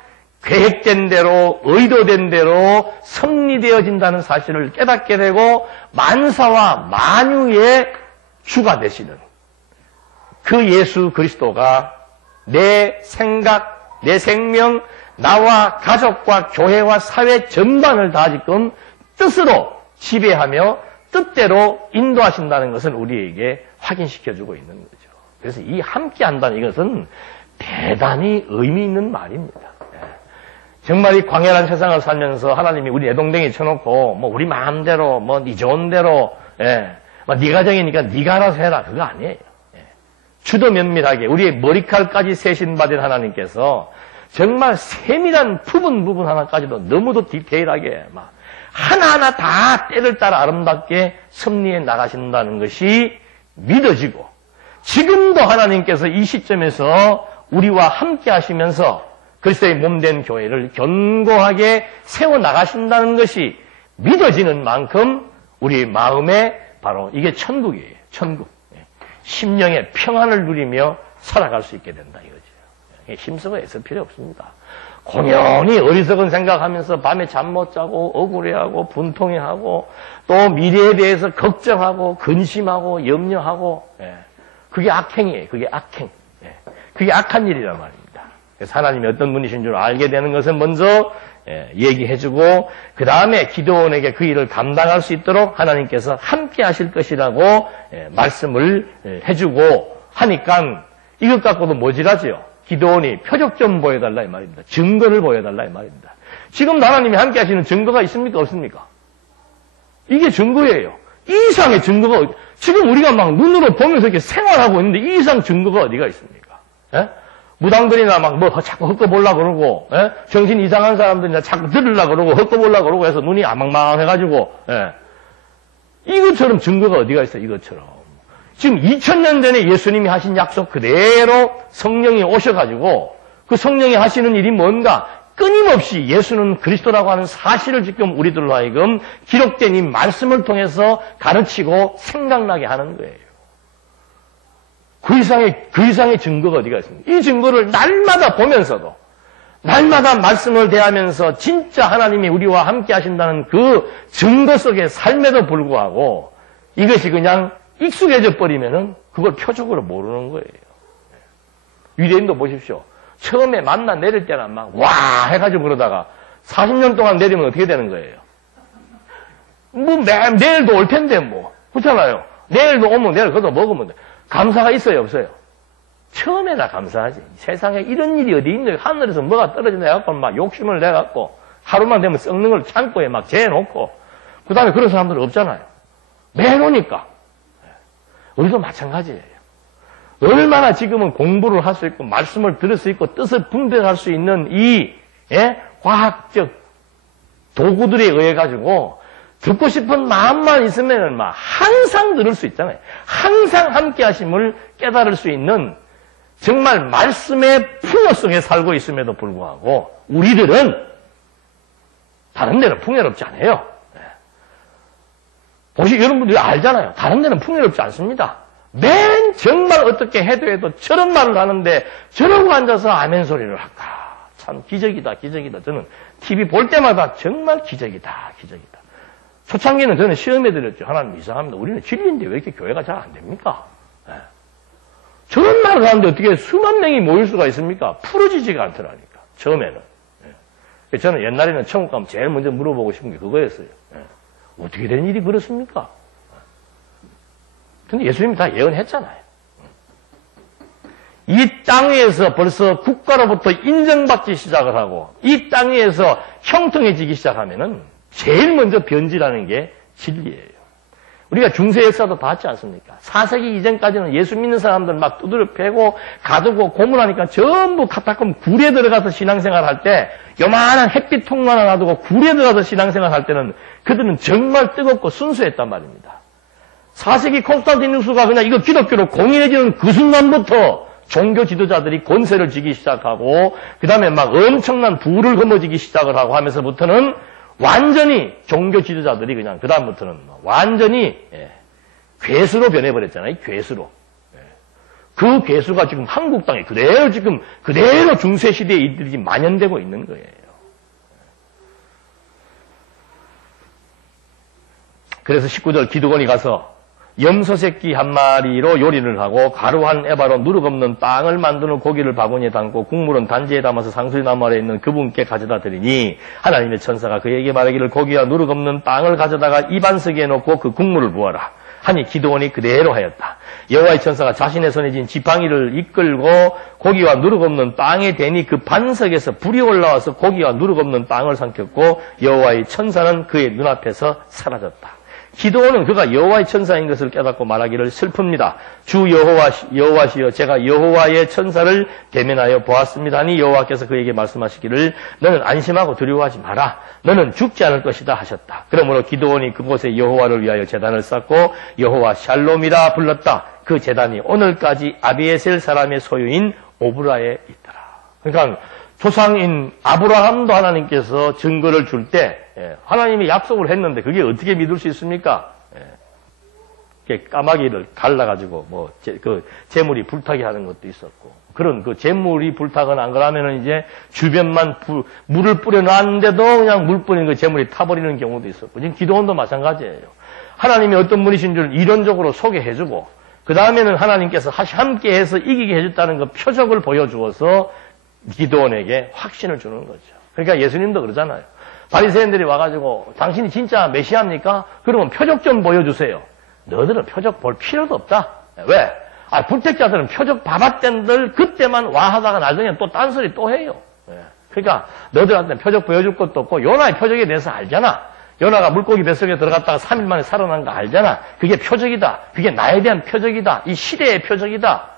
계획된 대로 의도된 대로 성리되어진다는 사실을 깨닫게 되고 만사와 만유의 주가 되시는 그 예수 그리스도가 내 생각, 내 생명, 나와 가족과 교회와 사회 전반을 다 지금 뜻으로 지배하며 뜻대로 인도하신다는 것을 우리에게 확인시켜주고 있는 거죠. 그래서 이 함께한다는 이것은 대단히 의미 있는 말입니다. 정말 이 광활한 세상을 살면서 하나님이 우리 내동댕이 쳐놓고 뭐 우리 마음대로 뭐 네 좋은 대로 네 가정이니까 네가 알아서 해라 그거 아니에요. 주도 면밀하게 우리의 머리칼까지 세신 받은 하나님께서 정말 세밀한 부분 하나까지도 너무도 디테일하게 막 하나하나 다 때를 따라 아름답게 섭리해 나가신다는 것이 믿어지고 지금도 하나님께서 이 시점에서 우리와 함께 하시면서 그리스도의 몸된 교회를 견고하게 세워나가신다는 것이 믿어지는 만큼 우리 마음에 바로 이게 천국이에요. 천국. 심령의 평안을 누리며 살아갈 수 있게 된다 이거죠. 힘쓰고 애쓸 필요 없습니다. 공연히 어리석은 생각하면서 밤에 잠 못 자고 억울해하고 분통해하고 또 미래에 대해서 걱정하고 근심하고 염려하고 그게 악행이에요. 그게 악행. 그게 악한 일이란 말입니다. 그래서 하나님이 어떤 분이신 줄 알게 되는 것은 먼저 얘기해주고 그 다음에 기도원에게 그 일을 감당할 수 있도록 하나님께서 함께 하실 것이라고 말씀을 해주고 하니까 이것 갖고도 모질하지요. 기도원이 표적 좀 보여달라 이 말입니다. 증거를 보여달라 이 말입니다. 지금 하나님이 함께 하시는 증거가 있습니까? 없습니까? 이게 증거예요. 이 이상의 증거가 지금 우리가 막 눈으로 보면서 이렇게 생활하고 있는데 이 이상 증거가 어디가 있습니까? 무당들이나 막 뭐 자꾸 헛거보려고 그러고, 정신 이상한 사람들이나 자꾸 들으려고 그러고, 헛거보려고 그러고 해서 눈이 아망망해가지고, 이것처럼 증거가 어디가 있어, 이것처럼. 지금 2000년 전에 예수님이 하신 약속 그대로 성령이 오셔가지고, 그 성령이 하시는 일이 뭔가, 끊임없이 예수는 그리스도라고 하는 사실을 지금 우리들로 하여금 기록된 이 말씀을 통해서 가르치고 생각나게 하는 거예요. 그 이상의 증거가 어디가 있습니까? 이 증거를 날마다 보면서도, 날마다 말씀을 대하면서 진짜 하나님이 우리와 함께 하신다는 그 증거 속의 삶에도 불구하고 이것이 그냥 익숙해져 버리면은 그걸 표적으로 모르는 거예요. 유대인도 보십시오. 처음에 만나 내릴 때는 막 와 해가지고 그러다가 40년 동안 내리면 어떻게 되는 거예요? 뭐 내일도 올 텐데 뭐 그렇잖아요. 내일도 오면 내일 그거 먹으면 돼. 감사가 있어요, 없어요? 처음에나 감사하지. 세상에 이런 일이 어디 있는데 하늘에서 뭐가 떨어진다 해갖고 막 욕심을 내갖고 하루만 되면 썩는 걸 창고에 막 재놓고 그 다음에 그런 사람들은 없잖아요. 매일 오니까. 우리도 마찬가지예요. 얼마나 지금은 공부를 할 수 있고 말씀을 들을 수 있고 뜻을 분별할 수 있는 이 과학적 도구들에 의해 가지고 듣고 싶은 마음만 있으면은 막 항상 들을 수 있잖아요. 항상 함께 하심을 깨달을 수 있는 정말 말씀의 풍요 속에 살고 있음에도 불구하고 우리들은 다른 데는 풍요롭지 않아요. 여러분들이 알잖아요. 다른 데는 풍요롭지 않습니다. 맨 정말 어떻게 해도 저런 말을 하는데 저러고 앉아서 아멘 소리를 할까. 참 기적이다. 저는 TV 볼 때마다 정말 기적이다. 초창기는 저는 시험해 드렸죠. 하나님 이상합니다. 우리는 진리인데 왜 이렇게 교회가 잘 안 됩니까? 저런 말을 하는데 어떻게 수만 명이 모일 수가 있습니까? 풀어지지가 않더라니까. 처음에는. 저는 옛날에는 천국 가면 제일 먼저 물어보고 싶은 게 그거였어요. 어떻게 된 일이 그렇습니까? 근데 예수님이 다 예언했잖아요. 이 땅에서 벌써 국가로부터 인정받기 시작을 하고 이 땅에서 형통해지기 시작하면은 제일 먼저 변질하는 게 진리예요. 우리가 중세 역사도 봤지 않습니까? 4세기 이전까지는 예수 믿는 사람들 막 두드려 패고 가두고 고문하니까 전부 카타콤 굴에 들어가서 신앙생활 할 때 요만한 햇빛 통만 하나 놔두고 굴에 들어가서 신앙생활 할 때는 그들은 정말 뜨겁고 순수했단 말입니다. 4세기 콘스탄티누스가 그냥 이거 기독교로 공인해지는 그 순간부터 종교 지도자들이 권세를 쥐기 시작하고 그 다음에 막 엄청난 부를 거머쥐기 시작을 하고 하면서부터는 완전히 종교 지도자들이 그냥 그 다음부터는 완전히 괴수로 변해버렸잖아요. 괴수로. 그 괴수가 지금 한국 땅에 그대로 중세시대에 이들이 만연되고 있는 거예요. 그래서 19절 기드온이 가서 염소 새끼 한 마리로 요리를 하고 가루 한 에바로 누룩 없는 빵을 만드는 고기를 바구니에 담고 국물은 단지에 담아서 상수리나무 아래에 있는 그분께 가져다 드리니 하나님의 천사가 그에게 말하기를 고기와 누룩 없는 빵을 가져다가 입안석에 놓고 그 국물을 부어라 하니 기드온이 그대로 하였다. 여호와의 천사가 자신의 손에 쥔 지팡이를 이끌고 고기와 누룩 없는 빵에 대니 그 반석에서 불이 올라와서 고기와 누룩 없는 빵을 삼켰고 여호와의 천사는 그의 눈앞에서 사라졌다. 기드온은 그가 여호와의 천사인 것을 깨닫고 말하기를 슬픕니다. 주 여호와시여 제가 여호와의 천사를 대면하여 보았습니다 하니 여호와께서 그에게 말씀하시기를 너는 안심하고 두려워하지 마라. 너는 죽지 않을 것이다 하셨다. 그러므로 기드온이 그곳에 여호와를 위하여 제단을 쌓고 여호와 샬롬이라 불렀다. 그 제단이 오늘까지 아비에셀 사람의 소유인 오브라에 있더라. 그러니까 조상인 아브라함도 하나님께서 증거를 줄 때 하나님이 약속을 했는데 그게 어떻게 믿을 수 있습니까? 까마귀를 갈라가지고 재물이 불타게 하는 것도 있었고 그런 그 재물이 불타거나 안 그러면은 이제 주변만 물을 뿌려놨는데도 그냥 물 뿌리는 그 재물이 타버리는 경우도 있었고 지금 기드온도 마찬가지예요. 하나님이 어떤 분이신 줄 이론적으로 소개해주고 그 다음에는 하나님께서 함께해서 이기게 해줬다는 그 표적을 보여주어서 기드온에게 확신을 주는 거죠. 그러니까 예수님도 그러잖아요. 바리새인들이 와가지고 당신이 진짜 메시아입니까? 그러면 표적 좀 보여주세요. 너희들은 표적 볼 필요도 없다. 왜? 불택자들은 표적 봐봤던들 그때만 와 하다가 나중에 또 딴소리 또 해요. 그러니까 너희들한테는 표적 보여줄 것도 없고 요나의 표적에 대해서 알잖아. 요나가 물고기 뱃속에 들어갔다가 3일 만에 살아난 거 알잖아. 그게 표적이다. 그게 나에 대한 표적이다. 이 시대의 표적이다.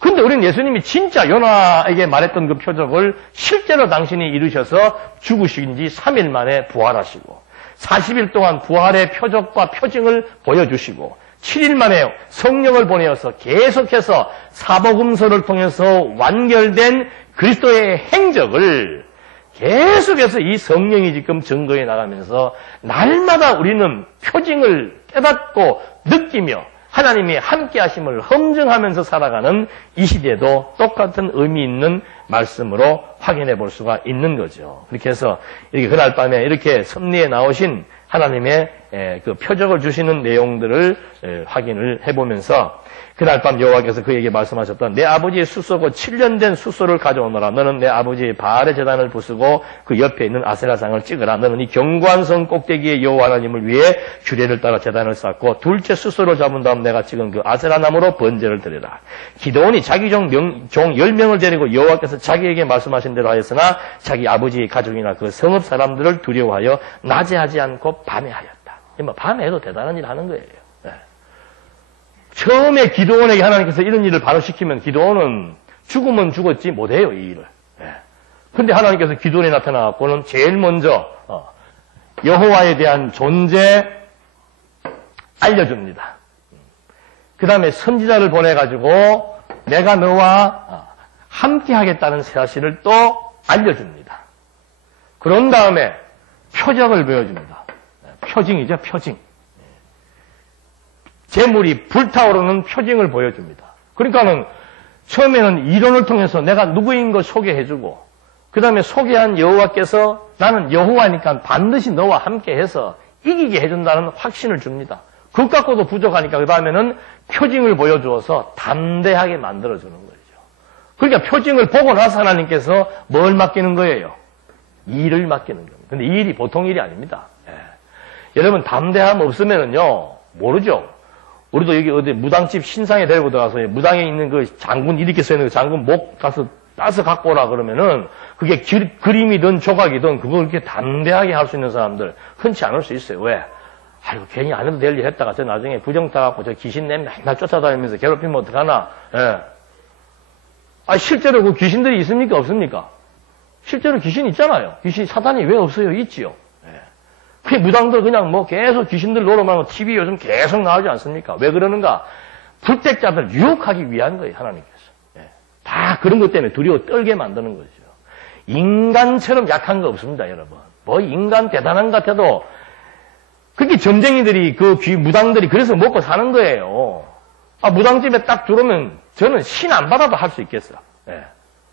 근데 우리는 예수님이 진짜 요나에게 말했던 그 표적을 실제로 당신이 이루셔서 죽으신 지 3일 만에 부활하시고 40일 동안 부활의 표적과 표징을 보여주시고 7일 만에 성령을 보내어서 계속해서 사복음서를 통해서 완결된 그리스도의 행적을 계속해서 이 성령이 지금 증거해 나가면서 날마다 우리는 표징을 깨닫고 느끼며 하나님의 함께 하심을 검증하면서 살아가는 이 시대도 똑같은 의미 있는 말씀으로 확인해 볼 수가 있는 거죠. 그렇게 해서 이렇게 그날 밤에 이렇게 섭리에 나오신 하나님의 그 표적을 주시는 내용들을 확인을 해보면서 그날 밤 여호와께서 그에게 말씀하셨던 내 아버지의 숫소고 7년 된 숫소를 가져오너라. 너는 내 아버지의 바알의 제단을 부수고 그 옆에 있는 아세라상을 찍으라. 너는 이 견고한 성 꼭대기에 여호와 하나님을 위해 규례를 따라 제단을 쌓고 둘째 숫소를 잡은 다음 내가 찍은 그 아세라 나무로 번제를 드리라. 기드온이 자기 종 10명을 데리고 여호와께서 자기에게 말씀하신 대로 하였으나 자기 아버지의 가족이나 그 성읍 사람들을 두려워하여 낮에 하지 않고 밤에 하였다. 밤에 해도 대단한 일 하는 거예요. 처음에 기드온에게 하나님께서 이런 일을 바로 시키면 기드온은 죽으면 죽었지 못해요, 이 일을. 근데 하나님께서 기드온에 나타나갖고는 제일 먼저 여호와에 대한 존재 알려줍니다. 그 다음에 선지자를 보내가지고 내가 너와 함께 하겠다는 사실을 또 알려줍니다. 그런 다음에 표적을 보여줍니다. 표징이죠, 표징. 재물이 불타오르는 표징을 보여줍니다. 그러니까는 처음에는 이론을 통해서 내가 누구인 걸 소개해주고 그 다음에 소개한 여호와께서 나는 여호와니까 반드시 너와 함께해서 이기게 해준다는 확신을 줍니다. 그것 갖고도 부족하니까 그 다음에는 표징을 보여주어서 담대하게 만들어주는 거죠. 그러니까 표징을 보고 나서 하나님께서 뭘 맡기는 거예요? 일을 맡기는 겁니다. 근데 이 일이 보통 일이 아닙니다. 여러분 담대함 없으면은요 모르죠. 우리도 여기 어디 무당집 신상에 데리고 들어가서 무당에 있는 그 장군 이렇게 써 있는 그 장군 목 가서 따서 갖고 오라 그러면은 그게 그림이든 조각이든 그걸 이렇게 담대하게 할 수 있는 사람들 흔치 않을 수 있어요. 왜? 아이고 괜히 안 해도 될 일 했다가 저 나중에 부정 타갖고 저 귀신 내면 맨날 쫓아다니면서 괴롭히면 어떡하나. 실제로 그 귀신들이 있습니까? 없습니까? 실제로 귀신 있잖아요. 귀신 사단이 왜 없어요? 있지요. 그 무당들 그냥 계속 귀신들 노름하고 TV 요즘 계속 나오지 않습니까? 왜 그러는가? 불택자들 유혹하기 위한 거예요, 하나님께서. 다 그런 것 때문에 두려워 떨게 만드는 거죠. 인간처럼 약한 거 없습니다, 여러분. 인간 대단한 것 같아도 그게 점쟁이들이, 무당들이 그래서 먹고 사는 거예요. 무당집에 딱 들어오면 저는 신 안 받아도 할 수 있겠어요. 예.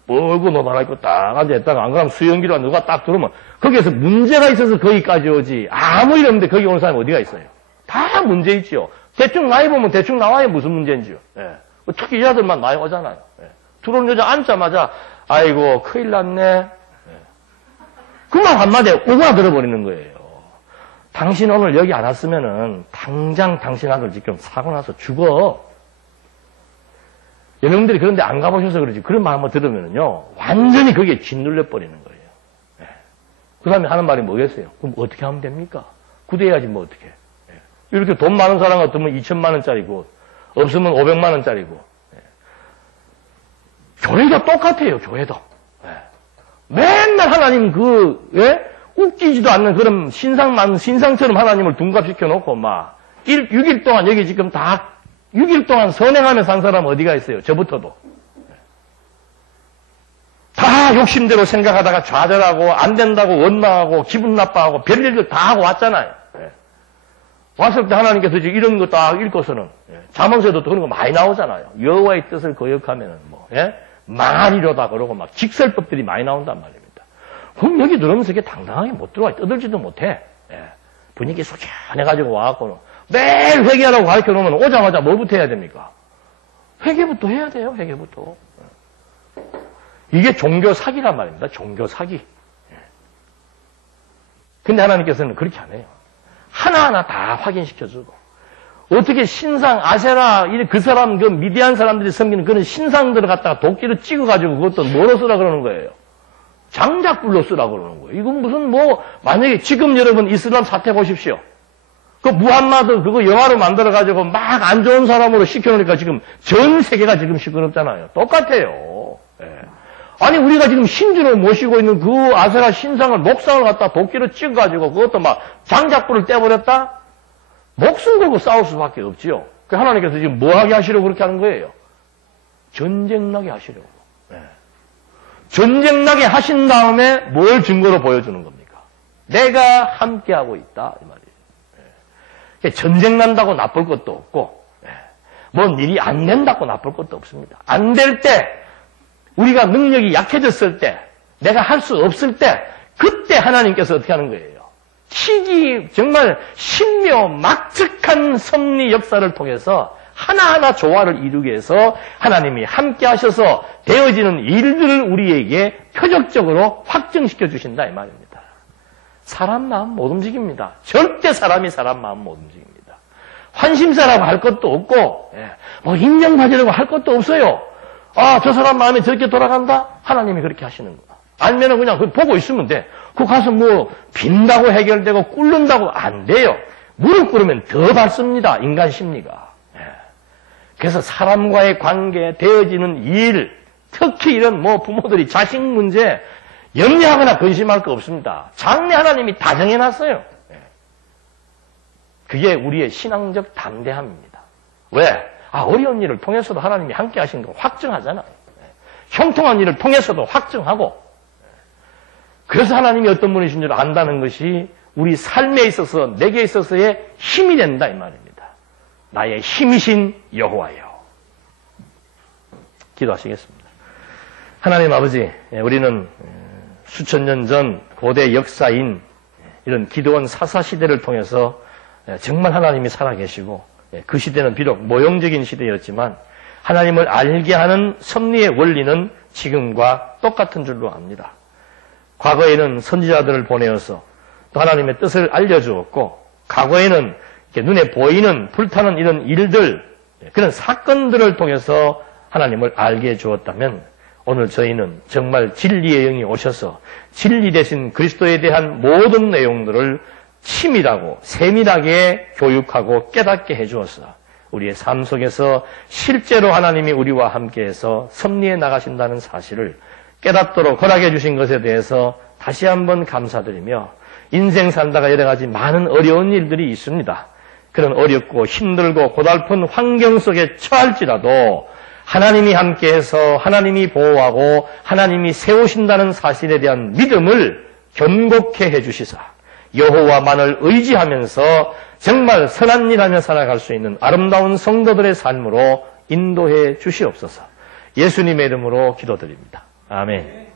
멀고 노바라 입고 딱 앉아있다가 안 그러면 수영기로 누가 딱 들어오면 거기에서 문제가 있어서 거기까지 오지. 아무 일 없는데 거기 오는 사람이 어디가 있어요? 다 문제 있지요. 대충 나이 보면 대충 나와야 무슨 문제인지요. 예. 특히 여자들만 많이 오잖아요. 예. 들어오는 여자 앉자마자 아이고 큰일 났네. 예. 그 말 한마디에 오그라들어버리는 거예요. 당신 오늘 여기 안 왔으면은 당장 당신 아들 지금 사고 나서 죽어. 여러분들이 그런데 안 가보셔서 그러지. 그런 말 한번 들으면요. 완전히 거기에 짓눌려 버리는 거예요. 예. 그 다음에 하는 말이 뭐겠어요? 그럼 어떻게 하면 됩니까? 구대해야지 뭐 어떻게. 예. 이렇게 돈 많은 사람 같으면 2천만 원짜리고 없으면 500만 원짜리고. 예. 교회도 똑같아요. 교회도. 예. 맨날 하나님 웃기지도 않는 그런 신상처럼 하나님을 둔갑시켜 놓고 6일 동안 여기 지금 다 6일 동안 선행하면서 산 사람 어디가 있어요? 저부터도. 다 욕심대로 생각하다가 좌절하고 안 된다고 원망하고 기분 나빠하고 별일들 다 하고 왔잖아요. 왔을 때 하나님께서 이런 거 딱 읽고서는 잠언서에도 그런 거 많이 나오잖아요. 여호와의 뜻을 거역하면은 망하리로다 그러고 직설법들이 많이 나온단 말입니다. 그럼 여기 들어오면서 이렇게 당당하게 못 들어와. 떠들지도 못해. 분위기 소찬해가지고 와갖고는 매일 회개하라고 가르쳐 놓으면 오자마자 뭐부터 해야 됩니까? 회개부터 해야 돼요. 회개부터. 이게 종교 사기란 말입니다. 종교 사기. 근데 하나님께서는 그렇게 안 해요. 하나하나 다 확인시켜주고 어떻게 신상 아세라 그 사람 미디안 사람들이 섬기는 그런 신상들을 갖다가 도끼로 찍어가지고 그것도 뭐로 쓰라 그러는 거예요. 장작불로 쓰라 그러는 거예요. 이건 무슨 만약에 지금 여러분 이슬람 사태 보십시오. 그 무함마드 그거 영화로 만들어가지고 막 안 좋은 사람으로 시켜놓으니까 지금 전 세계가 지금 시끄럽잖아요. 똑같아요. 예. 아니 우리가 지금 신주를 모시고 있는 그 아세라 신상을 목상을 갖다 도끼로 찍어가지고 그것도 장작불을 떼버렸다? 목숨 걸고 싸울 수밖에 없지요. 그 하나님께서 지금 뭐 하게 하시려고 그렇게 하는 거예요? 전쟁 나게 하시려고. 예. 전쟁 나게 하신 다음에 뭘 증거로 보여주는 겁니까? 내가 함께하고 있다 이 말이에요. 전쟁 난다고 나쁠 것도 없고 뭔 일이 안 된다고 나쁠 것도 없습니다. 안 될 때 우리가 능력이 약해졌을 때 내가 할 수 없을 때 그때 하나님께서 어떻게 하는 거예요? 정말 신묘막측한 섭리 역사를 통해서 하나하나 조화를 이루기 위해서 하나님이 함께 하셔서 되어지는 일들을 우리에게 표적적으로 확증시켜 주신다 이 말입니다. 사람 마음 못 움직입니다. 절대 사람이 사람 마음 못 움직입니다. 환심사라고 할 것도 없고 인정받으려고 할 것도 없어요. 저 사람 마음이 저렇게 돌아간다? 하나님이 그렇게 하시는 거야. 아니면 그냥 보고 있으면 돼. 그 가서 빈다고 해결되고 꿇는다고 안 돼요. 무릎 꿇으면 더 받습니다. 인간 심리가. 그래서 사람과의 관계, 되어지는 일, 특히 이런 부모들이 자식 문제 염려하거나 근심할 거 없습니다. 장래 하나님이 다 정해놨어요. 그게 우리의 신앙적 담대함입니다. 왜? 어려운 일을 통해서도 하나님이 함께 하신 거 확증하잖아요. 형통한 일을 통해서도 확증하고 그래서 하나님이 어떤 분이신 줄 안다는 것이 우리 삶에 있어서 내게 있어서의 힘이 된다 이 말입니다. 나의 힘이신 여호와여. 기도하시겠습니다. 하나님 아버지, 우리는 수천 년 전 고대 역사인 이런 기드온 사사 시대를 통해서 정말 하나님이 살아계시고 그 시대는 비록 모형적인 시대였지만 하나님을 알게 하는 섭리의 원리는 지금과 똑같은 줄로 압니다. 과거에는 선지자들을 보내어서 또 하나님의 뜻을 알려주었고 과거에는 눈에 보이는 불타는 이런 일들 그런 사건들을 통해서 하나님을 알게 해주었다면 오늘 저희는 정말 진리의 영이 오셔서 진리 대신 그리스도에 대한 모든 내용들을 치밀하고 세밀하게 교육하고 깨닫게 해주어서 우리의 삶 속에서 실제로 하나님이 우리와 함께해서 섭리해 나가신다는 사실을 깨닫도록 허락해 주신 것에 대해서 다시 한번 감사드리며 인생 살다가 여러 가지 많은 어려운 일들이 있습니다. 그런 어렵고 힘들고 고달픈 환경 속에 처할지라도 하나님이 함께해서 하나님이 보호하고 하나님이 세우신다는 사실에 대한 믿음을 견고케 해주시사 여호와만을 의지하면서 정말 선한 일하며 살아갈 수 있는 아름다운 성도들의 삶으로 인도해 주시옵소서. 예수님의 이름으로 기도드립니다. 아멘.